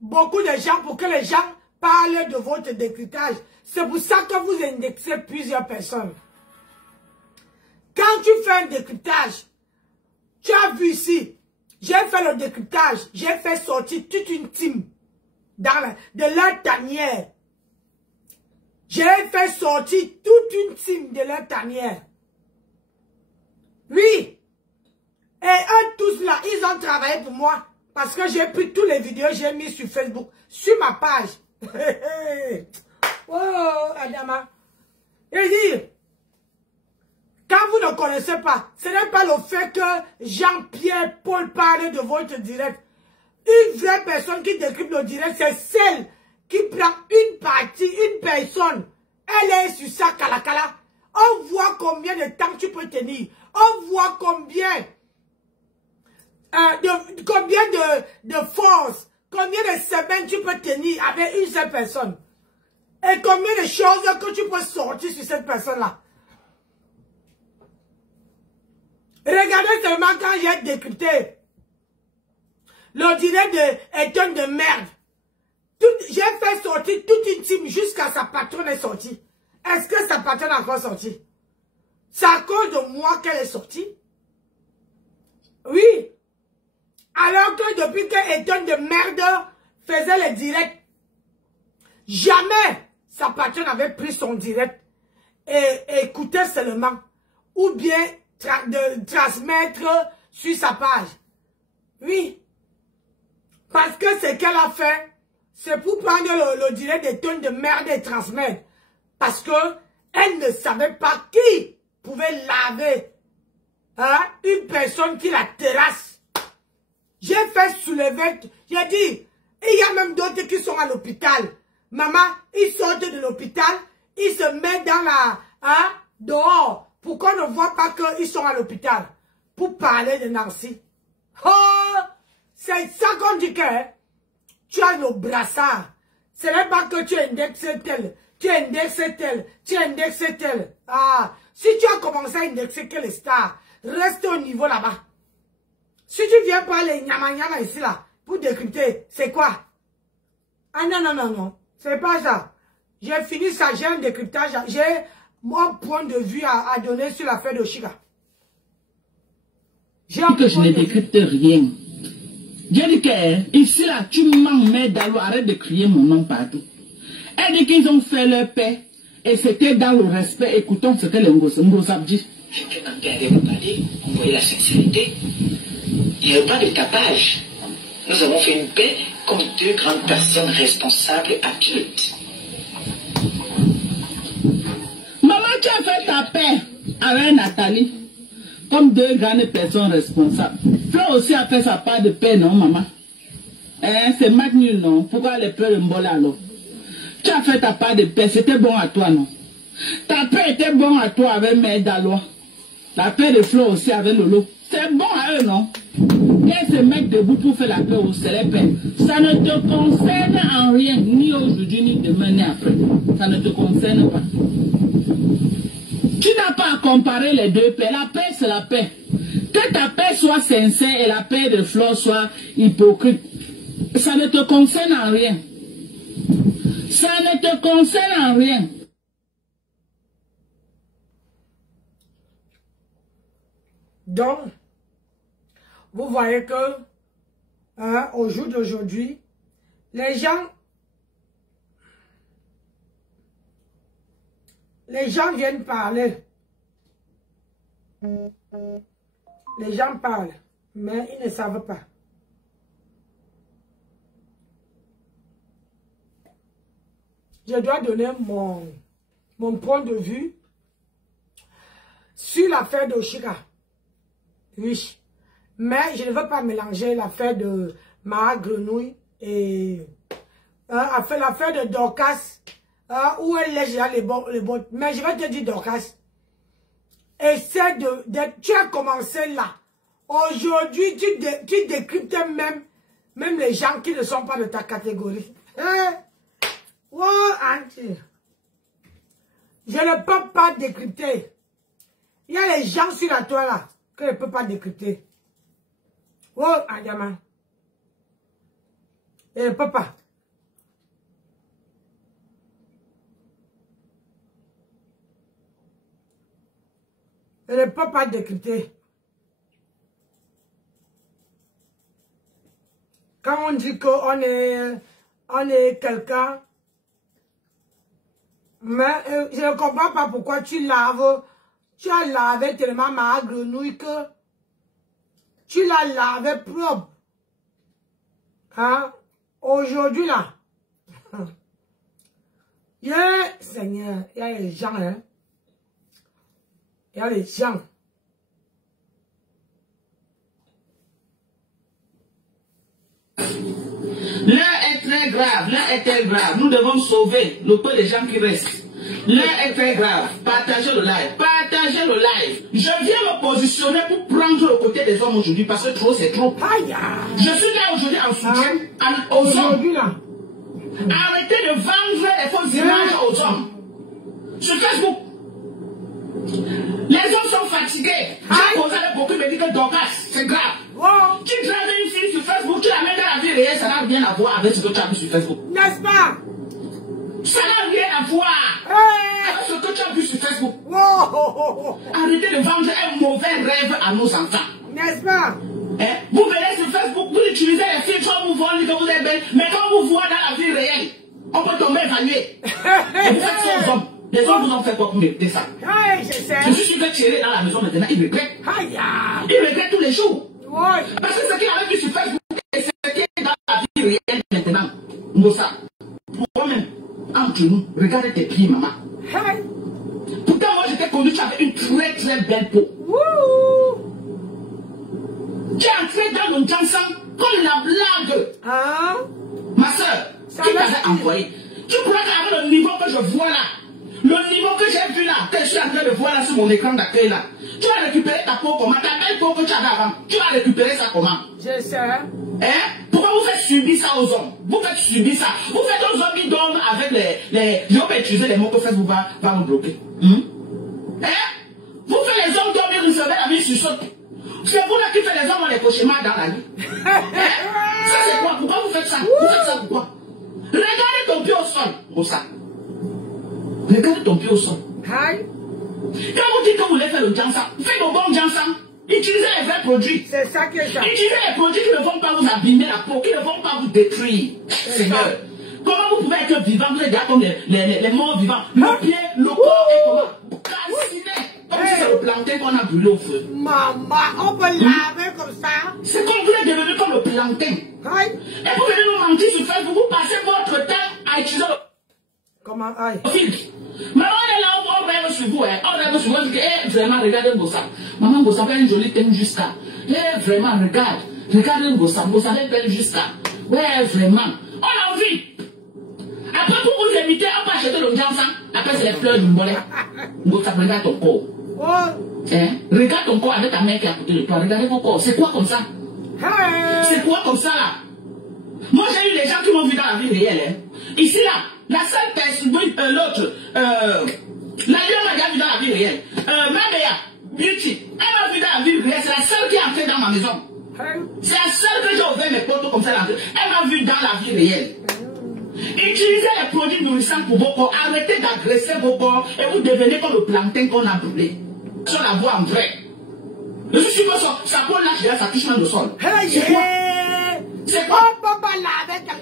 beaucoup de gens pour que les gens parlent de votre décryptage, c'est pour ça que vous indexez plusieurs personnes. Quand tu fais un décryptage, tu as vu ici, j'ai fait le décryptage, j'ai fait sortir toute une team de leur tanière. J'ai fait sortir toute une team de leur tanière. Oui. Et eux tous là, ils ont travaillé pour moi. Parce que j'ai pris toutes les vidéos, j'ai mis sur Facebook, sur ma page. Oh, Adama. Il dit, quand vous ne connaissez pas, ce n'est pas le fait que Jean-Pierre Paul parle de votre direct. Une vraie personne qui décrypte le direct, c'est celle qui prend une partie, une personne Elle est sur sa calacala. On voit combien de temps tu peux tenir. On voit combien de force, combien de semaines tu peux tenir avec une seule personne. Et combien de choses que tu peux sortir sur cette personne-là. Regardez seulement quand j'ai décrypté le direct de Etienne de merde. J'ai fait sortir toute une team jusqu'à sa patronne est sortie. Est-ce que sa patronne a encore sorti? C'est à cause de moi qu'elle est sortie? Oui. Alors que depuis que Etienne de merde faisait le direct, jamais sa patronne avait pris son direct et écoutait seulement. Ou bien de transmettre sur sa page. Oui. Parce que ce qu'elle a fait, c'est pour prendre le direct des tonnes de merde et transmettre. Parce que elle ne savait pas qui pouvait laver une personne qui la terrasse. J'ai fait soulever, j'ai dit, il y a même d'autres qui sont à l'hôpital. Maman, ils sortent de l'hôpital, ils se mettent dans la, dehors. Pour qu'on ne voit pas qu'ils sont à l'hôpital. Pour parler de Nancy. Oh, c'est ça qu'on dit que tu as le brassard. Ce n'est pas que tu indexes tel, tu indexes tel, tu indexes tel. Ah, si tu as commencé à indexer que les stars, reste au niveau là-bas. Si tu viens parler nyama ici là, pour décrypter, c'est quoi? Ah non, non, non, non. C'est pas ça. J'ai fini ça, j'ai un décryptage, j'ai mon point de vue à donner sur l'affaire de Chiga. Que je ne décrypte rien. J'ai dit que ici là, tu m'emmènes d'aller, arrête de crier mon nom partout. Elle dit qu'ils ont fait leur paix et c'était dans le respect. Écoutons ce que les Ngosab dit. J'étais en paix avec mon palier, on voyait la sincérité. Il n'y avait pas de tapage. Nous avons fait une paix comme deux grandes personnes responsables et adultes. Maman, tu as fait ta paix avec Nathalie comme deux grandes personnes responsables. Flo aussi a fait sa part de paix, non, maman? C'est Magnus, non? Pourquoi les pleurs de Mbola alors? Tu as fait ta part de paix, c'était bon à toi, non? Ta paix était bon à toi avec Mère Dalois. La paix de Flo aussi avec Lolo. C'est bon à eux, non? Et se mettre debout pour faire la paix au célèbre. Ça ne te concerne en rien, ni aujourd'hui, ni demain, ni après. Ça ne te concerne pas. Tu n'as pas à comparer les deux paix. La paix, c'est la paix. Que ta paix soit sincère et la paix de Flo soit hypocrite. Ça ne te concerne en rien. Ça ne te concerne en rien. Donc, vous voyez que au jour d'aujourd'hui, les gens viennent parler. Les gens parlent, mais ils ne savent pas. Je dois donner mon point de vue sur l'affaire d'Oshika. Oui. Mais je ne veux pas mélanger l'affaire de Mara Grenouille et l'affaire de Dorcas, où elle laisse les bons. Mais je vais te dire, Dorcas, essaie tu as commencé là. Aujourd'hui, tu décryptes même les gens qui ne sont pas de ta catégorie. Oh, Auntie. Je ne peux pas décrypter. Il y a les gens sur la toile là que je ne peux pas décrypter. Oh, Adama. Je ne peux pas. Je ne peux pas décrypter. Quand on dit qu'on est quelqu'un, mais je ne comprends pas pourquoi tu as lavé tellement ma grenouille que tu l'as lavé propre. Hein? Aujourd'hui là. Yeah, Seigneur, il y a les gens, hein. Il y a les gens. L'un est très grave, l'un est très grave. Nous devons sauver le peu de gens qui restent. L'heure est très grave. Partagez le live. Partagez le live. Je viens me positionner pour prendre le côté des hommes aujourd'hui parce que trop, c'est trop. Je suis là aujourd'hui en soutien aux hommes. Arrêtez de vendre les fausses images aux hommes. Sur Facebook, les hommes sont fatigués. J'ai causé avec beaucoup, mais dit que Dorcas, c'est grave. Tu dragues une fille sur Facebook, tu la mets dans la vie réelle, ça n'a rien à voir avec ce que tu as vu sur Facebook. N'est-ce pas? Ça n'a rien à voir avec ce que tu as vu sur Facebook. Arrêtez de vendre un mauvais rêve à nos enfants. N'est-ce pas? Vous venez sur Facebook, vous utilisez les filtres, on vous voit que vous êtes belle, mais quand on vous voit dans la vie réelle, on peut tomber évalué. Et vous faites ça aux hommes. Les hommes vous ont fait quoi pour mériter ça? Je suis sûr que Thierry dans la maison maintenant, il regrette. Il regrette tous les jours. Parce que ce qu'il avait vu sur Facebook et ce qui est dans la vie réelle maintenant, Moussa, toi-même, entre nous, regardez tes pieds, maman. Pourtant, moi, j'étais connu, tu avais une très très belle peau. Tu es entré dans le Jansan comme la blague. Ma soeur, qui t'avait envoyé? Tu crois qu'avec le niveau que je vois là, le niveau que j'ai vu là, que je suis en train de voir là sur mon écran d'accueil là, tu vas récupérer ta peau comment? Ta belle peau que tu avais avant, tu vas récupérer ça comment? Je sais. Pourquoi vous faites subir ça aux hommes? Vous faites subir ça. Vous faites aux hommes qui dorment avec les... Je vais utiliser les mots que Facebook va me bloquer. Vous faites les hommes dormir, vous savez la vie sur saute. C'est vous là qui faites les hommes les cauchemars dans la vie. Ça c'est quoi? Pourquoi vous faites ça? Vous faites ça pourquoi? Regardez ton pied au sol, Rosa. Regardez ton pied au sol. Quand vous dites que vous voulez faire le Jansan, faites le bon Jansan. Utilisez les vrais produits. C'est ça que j'ai. Utilisez les produits qui ne vont pas vous abîmer la peau, qui ne vont pas vous détruire. Seigneur. Comment vous pouvez être vivant? Vous êtes déjà comme les morts vivants. Le pied, le corps est comment? Calciné. Comme si c'est le plantain qu'on a brûlé au feu. Maman, on peut laver comme ça. C'est comme vous êtes devenu comme le plantain. Et vous venez nous mentir sur Facebook, vous passez votre temps à utiliser le... Comment? Filtre. Maman est là, on rêve sur vous. On rêve sur vous. On dit que vraiment, regardez Ngossa. Maman Ngossa fait une jolie thème jusqu'à. Vraiment, regarde. Regardez Ngossa. Ngossa fait belle jusqu'à. Ouais, vraiment. On a envie. Après, pour vous inviter, on peut acheter le Jansan. Après, c'est les fleurs du mollet. Ngossa, regarde ton corps. Regarde ton corps avec ta main qui est à côté de toi. Regardez ton corps. C'est quoi comme ça? C'est quoi comme ça là? Moi, j'ai eu les gens qui m'ont vu dans la vie réelle. Ici là, la seule personne, l'autre, la lionne m'a vu dans la vie réelle. Mabea, Beauty, elle m'a vu dans la vie réelle. C'est la seule qui est entrée dans ma maison. C'est la seule que j'ai ouvert mes portes comme ça. Elle m'a vu dans la vie réelle. Utilisez les produits nourrissants pour vos corps. Arrêtez d'agresser vos corps et vous devenez comme le plantain qu'on a brûlé. Sur la voie en vrai. Je suis sûr que sa peau là, ça touche même le sol. C'est quoi? C'est quoi?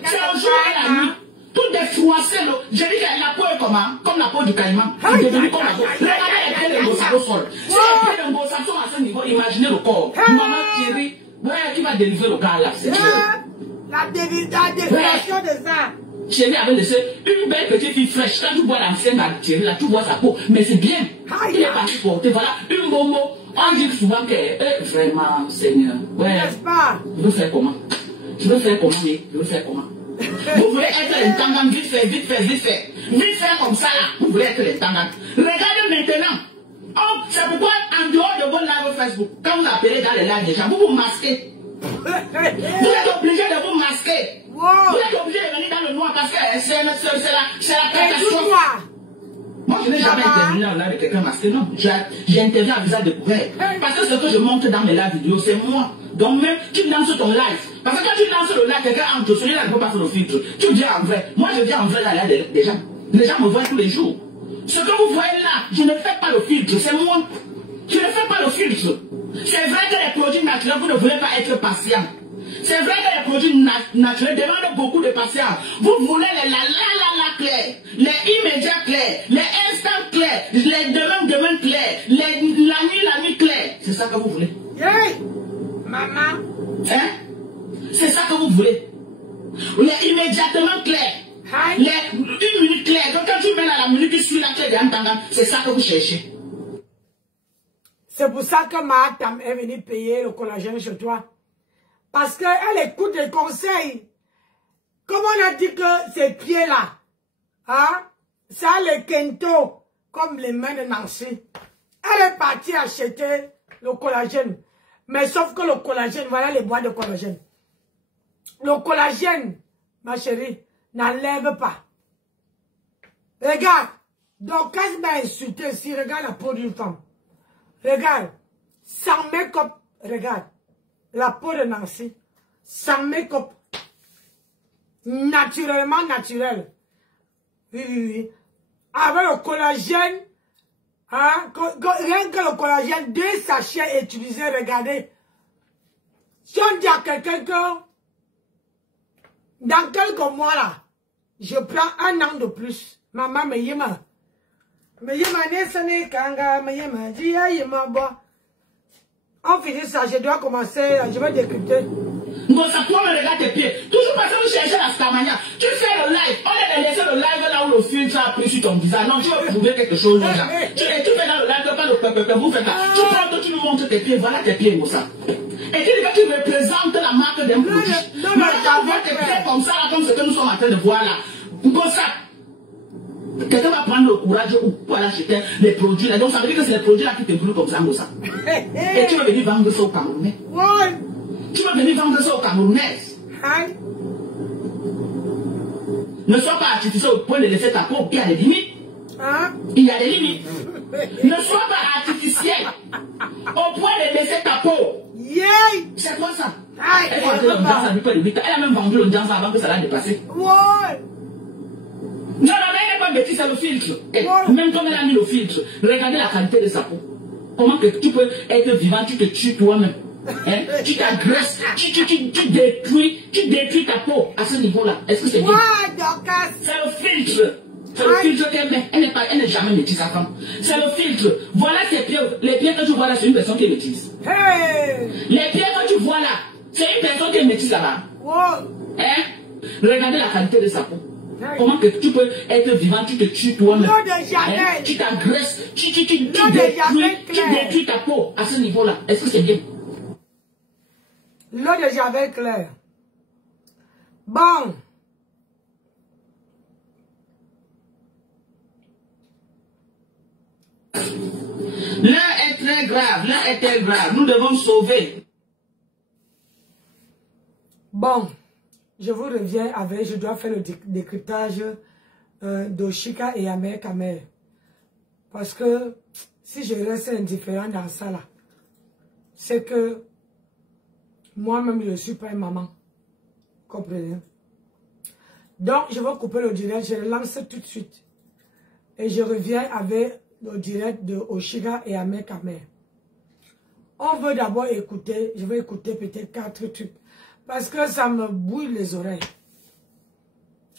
C'est un jour et la nuit. Tout défroissé. J'ai dit que la peau est comment? Comme la peau du caïman. C'est devenu comme la peau. Regardez les Ngossa au sol. Si les Ngossa sont à ce niveau, imaginez le corps. Maman Thierry, qui va délivrer le gars là? C'est la définition de ça. Thierry avait laissé une belle petite fille fraîche. Quand tu vois l'ancienne de Thierry là, tu vois sa peau. Mais c'est bien. Il est parti porter. Voilà, une momo. On dit souvent que vraiment, Seigneur. Ouais. Je veux faire comment? Je veux faire comment? Je veux faire comment? Vous voulez être l'entendant vite fait, vite fait, vite fait. Vite fait comme ça là. Vous voulez être l'entendant. Regardez maintenant. C'est pourquoi en dehors de votre live Facebook, quand vous appelez dans les lives des gens, vous vous masquez. Vous êtes obligé de vous masquer. Vous êtes obligé de venir dans le noir parce que c'est la catastrophe. Moi, je n'ai jamais intervenu en live avec quelqu'un masqué, non. J'ai intervenu à visage découvert. Parce que ce que je montre dans mes live vidéos, c'est moi. Donc même, tu lances ton live. Parce que quand tu lances le live, quelqu'un entre, celui-là ne peut pas faire le filtre. Tu viens en vrai. Moi, je viens en vrai là, des gens. Les gens me voient tous les jours. Ce que vous voyez là, je ne fais pas le filtre, c'est moi. Je ne fais pas le filtre. C'est vrai que les produits naturels, vous ne voulez pas être patient. C'est vrai que les produits naturels demandent beaucoup de patience. Vous voulez les la clairs, les immédiats clairs, les instants clairs, les demain clairs, la nuit claire. C'est ça que vous voulez. Hey, maman. Hein? C'est ça que vous voulez. Les immédiatement clairs. Les 1 minute claire. Donc quand tu mets la minute qui suit la clé c'est ça que vous cherchez. C'est pour ça que ma dame est venue payer le collagène chez toi. Parce qu'elle écoute les conseils. Comme on a dit que ces pieds-là, hein, Ça a le kento, comme les mains de Nancy. Elle est partie acheter le collagène. Mais sauf que le collagène, voilà les boîtes de collagène. Le collagène, ma chérie, n'enlève pas. Regarde, donc quand je m'a insulté ici, regarde la peau d'une femme. Regarde, sans make-up, regarde, la peau de Nancy, sans make-up, naturellement naturel. Oui, oui, oui. Avec le collagène, hein, rien que le collagène, 2 sachets utilisés, regardez. Si on dit à quelqu'un que, dans quelques mois là, je prends 1 an de plus, maman me yema. Me yema nesane kanga, me yema dia yema bois. On finit ça, je dois commencer, je vais décrypter. Bon, ça toi, regarde tes pieds. Toujours parce que vous cherchez la scamania. Tu fais le live. On est laissé le live là où le filtre a pris sur ton visage. Non, tu veux prouver quelque chose là. Tu fais dans le live, pas le peuple, vous faites là. Tu prends que tu nous montres tes pieds. Voilà tes pieds, Moussa. Et tu dis que tu représentes la marque d'un produit. Non, tu vois tes pieds comme ça, comme ce que nous sommes en train de voir là. Bon, ça. Quelqu'un va prendre le courage pour aller acheter les produits là. Donc ça veut dire que c'est les produits là qui te brûlent comme ça, Moussa. Et tu veux venir vendre ça au Camerounais. Tu vas venir vendre ça aux Camerounais. Ne sois pas artificiel au point de laisser ta peau. Il y a des limites. Il y a des limites. Ne sois pas artificiel au point de laisser ta peau. C'est quoi ça? Elle a même vendu le danse avant que ça l'a dépassé. Non, mais elle n'est pas bêtise, c'est le filtre. Même comme elle a mis le filtre, regardez la qualité de sa peau. Comment que tu peux être vivant, tu te tues toi-même. Hein? Tu t'agresses, tu détruis ta peau à ce niveau-là. Est-ce que c'est bien? C'est le filtre. C'est le filtre qu'elle met. Elle n'est jamais métisse, sa femme. C'est le filtre. Voilà tes pieds. Les pieds que tu vois là, c'est une personne qui est métisse. Les pieds que tu vois là, c'est une personne qui est métisse là-bas. Hein? Regardez la qualité de sa peau. Comment que tu peux être vivant, tu te tues toi-même. Hein? Tu t'agresses, tu détruis ta peau à ce niveau-là. Est-ce que c'est bien? L'eau de Javel clair. Bon. L'heure est très grave. L'heure est très grave. Nous devons sauver. Bon. Je vous reviens avec, je dois faire le décryptage d'Oshika et Amer Kamer. Parce que si je reste indifférent dans ça là, c'est que moi-même, je ne suis pas une maman. Comprenez? Donc, je vais couper le direct. Je le lance tout de suite. Et je reviens avec le direct de Oshika et Amer Kamer. On veut d'abord écouter. Je vais écouter peut-être 4 trucs. Parce que ça me bouille les oreilles.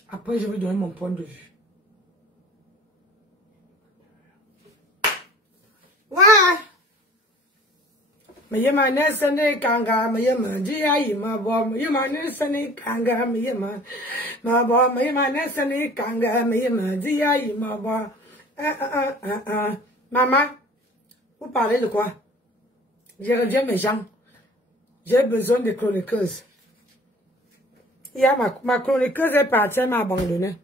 Après, je vais donner mon point de vue. Ouais! Mais il y a ma naissance kanga, mais il y a ma dia, il m'a bon, il y a ma naissance kanga, mais il y a ma bon, mais il y a ma naissance kanga, mais il y a ma dia, il m'a bon. Maman, vous parlez de quoi? Je reviens mes gens. J'ai besoin de chroniqueuses. Il y a ma chroniqueuse est partie, elle m'a abandonné.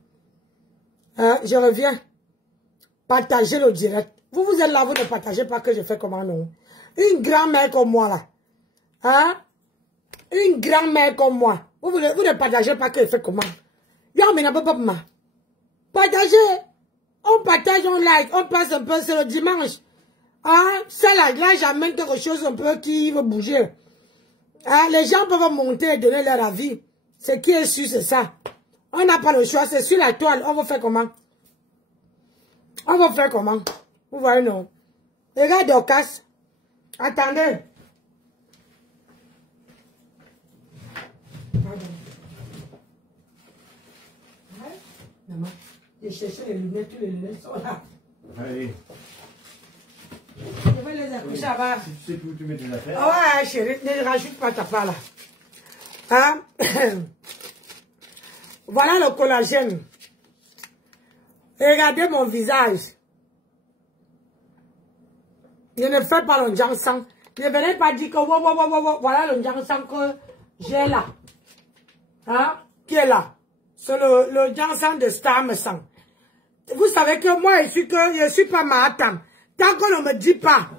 Je reviens. Partagez le direct. Vous êtes là, vous ne partagez pas que je fais comment non. Une grand-mère comme moi là. Hein? Une grand-mère comme moi. Vous ne partagez pas que je fais comment. Yo, mais n'a pas ma. Partagez. On partage, on like, on passe un peu sur le dimanche. Hein? Ça là, j'amène quelque chose un peu qui va bouger. Hein? Les gens peuvent monter et donner leur avis. Ce qui est sûr, c'est ça. On n'a pas le choix, c'est sur la toile. On va faire comment? On va faire comment? Vous voyez, non? Regarde Dorcas. Attendez. Pardon. Maman, j'ai cherché les lunettes, tous les lunettes sont là. Allez. Je vais les accoucher avant. Si tu sais plus où tu mets tes affaires. Ah ouais, chérie, ne rajoute pas ta part là. Hein? Voilà le collagène. Regardez mon visage. Je ne fais pas le Jansan. Ne venez pas dire que voilà le Jansan que j'ai là. Hein? Qui est là? C'est le Jansan de Star me sang. vous savez que moi, je suis pas Mahatam. Tant qu'on ne me dit pas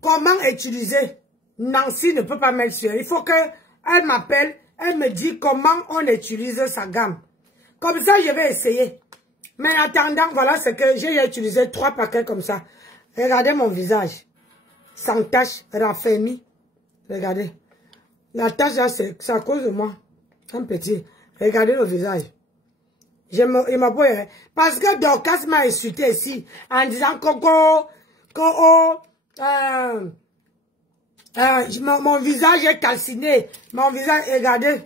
comment utiliser, Nancy ne peut pas mettre sur. Il faut qu'elle m'appelle, elle me dit comment on utilise sa gamme. Comme ça, je vais essayer. Mais en attendant, voilà ce que j'ai utilisé 3 paquets comme ça. Regardez mon visage. Sans tache, raffermi. Regardez. La tache là, c'est à cause de moi. Un petit. Regardez le visage. Il m'a pas... Parce que Dorcas m'a insulté ici en disant Coco, mon visage est calciné. Mon visage, regardez.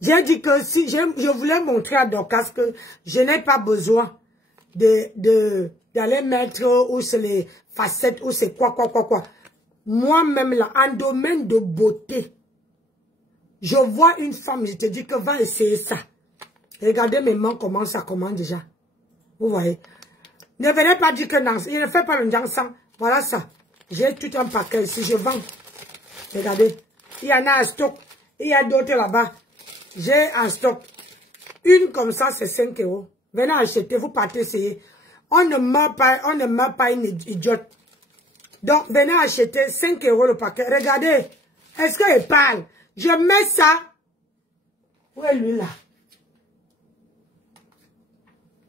J'ai dit que si je voulais montrer à Dorcas que je n'ai pas besoin d'aller mettre où c'est les facettes, où c'est quoi. Moi-même là, en domaine de beauté, je vois une femme, je te dis que va essayer ça. Regardez mes mains comment ça commence déjà. Vous voyez. Ne venez pas dire que non, il ne fait pas le dansant. Voilà ça. J'ai tout un paquet ici, je vends. Regardez. Il y en a un stock. Il y a d'autres là-bas. J'ai un stock. Une comme ça, c'est 5 €. Venez acheter, vous partez essayer. On ne meurt pas une idiote. Donc, venez acheter 5 € le paquet. Regardez. Est-ce qu'il parle? Je mets ça. Où est lui là?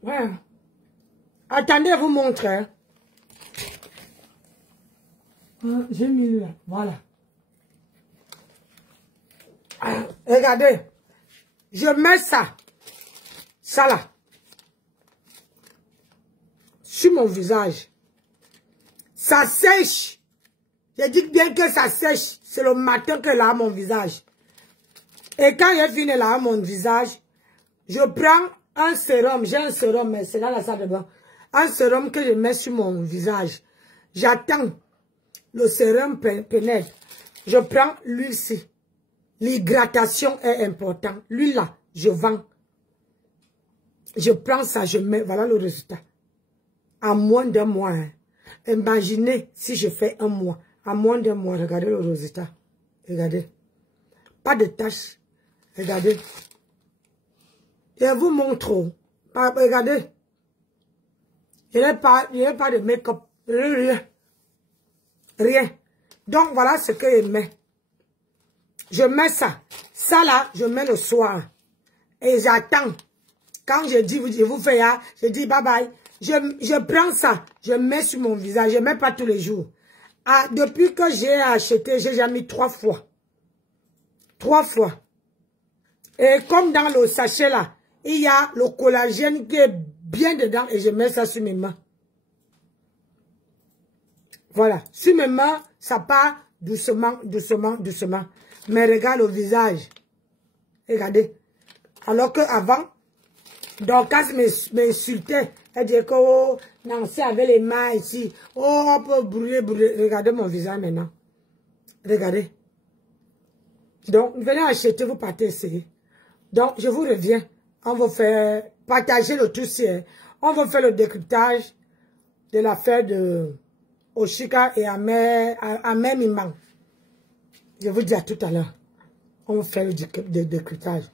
Ouais. Attendez, vous montrer. J'ai mis là. Voilà. Regardez. Je mets ça. Ça là. Sur mon visage. Ça sèche. Je dis bien que ça sèche. C'est le matin que là mon visage. Et quand j'ai fini là mon visage, je prends un sérum. J'ai un sérum, mais c'est dans la salle de bain. Un sérum que je mets sur mon visage. J'attends. Le sérum pénètre. Je prends l'huile-ci. L'hydratation est importante. L'huile là, je vends. Je prends ça, je mets. Voilà le résultat. En moins d'un mois. Hein. Imaginez si je fais un mois. En moins d'un mois, regardez le résultat. Regardez. Pas de taches. Regardez. Je vous montre. Regardez. Il n'y a pas de make-up. Rien. Donc, voilà ce que je mets. Je mets ça. Ça là, je mets le soir. Et j'attends. Quand je dis, je vous fais là, je dis bye bye. Je prends ça. Je mets sur mon visage. Je ne mets pas tous les jours. Ah, depuis que j'ai acheté, j'ai déjà mis 3 fois. 3 fois. Et comme dans le sachet là, il y a le collagène qui est bien dedans et je mets ça sur mes mains. Voilà. Sur mes mains, ça part doucement, doucement, doucement. Mais regarde le visage. Regardez. Alors qu'avant, Dorcas m'insultait. Elle disait que, oh, Nancy avait les mains ici. Oh, on peut brûler. Regardez mon visage maintenant. Regardez. Donc, venez acheter, vous partez essayer. Donc, je vous reviens. On va faire, partager le tout ci. On va faire le décryptage de l'affaire de Oshika et Amé Miman. Je vous dis à tout à l'heure. On va faire le décryptage.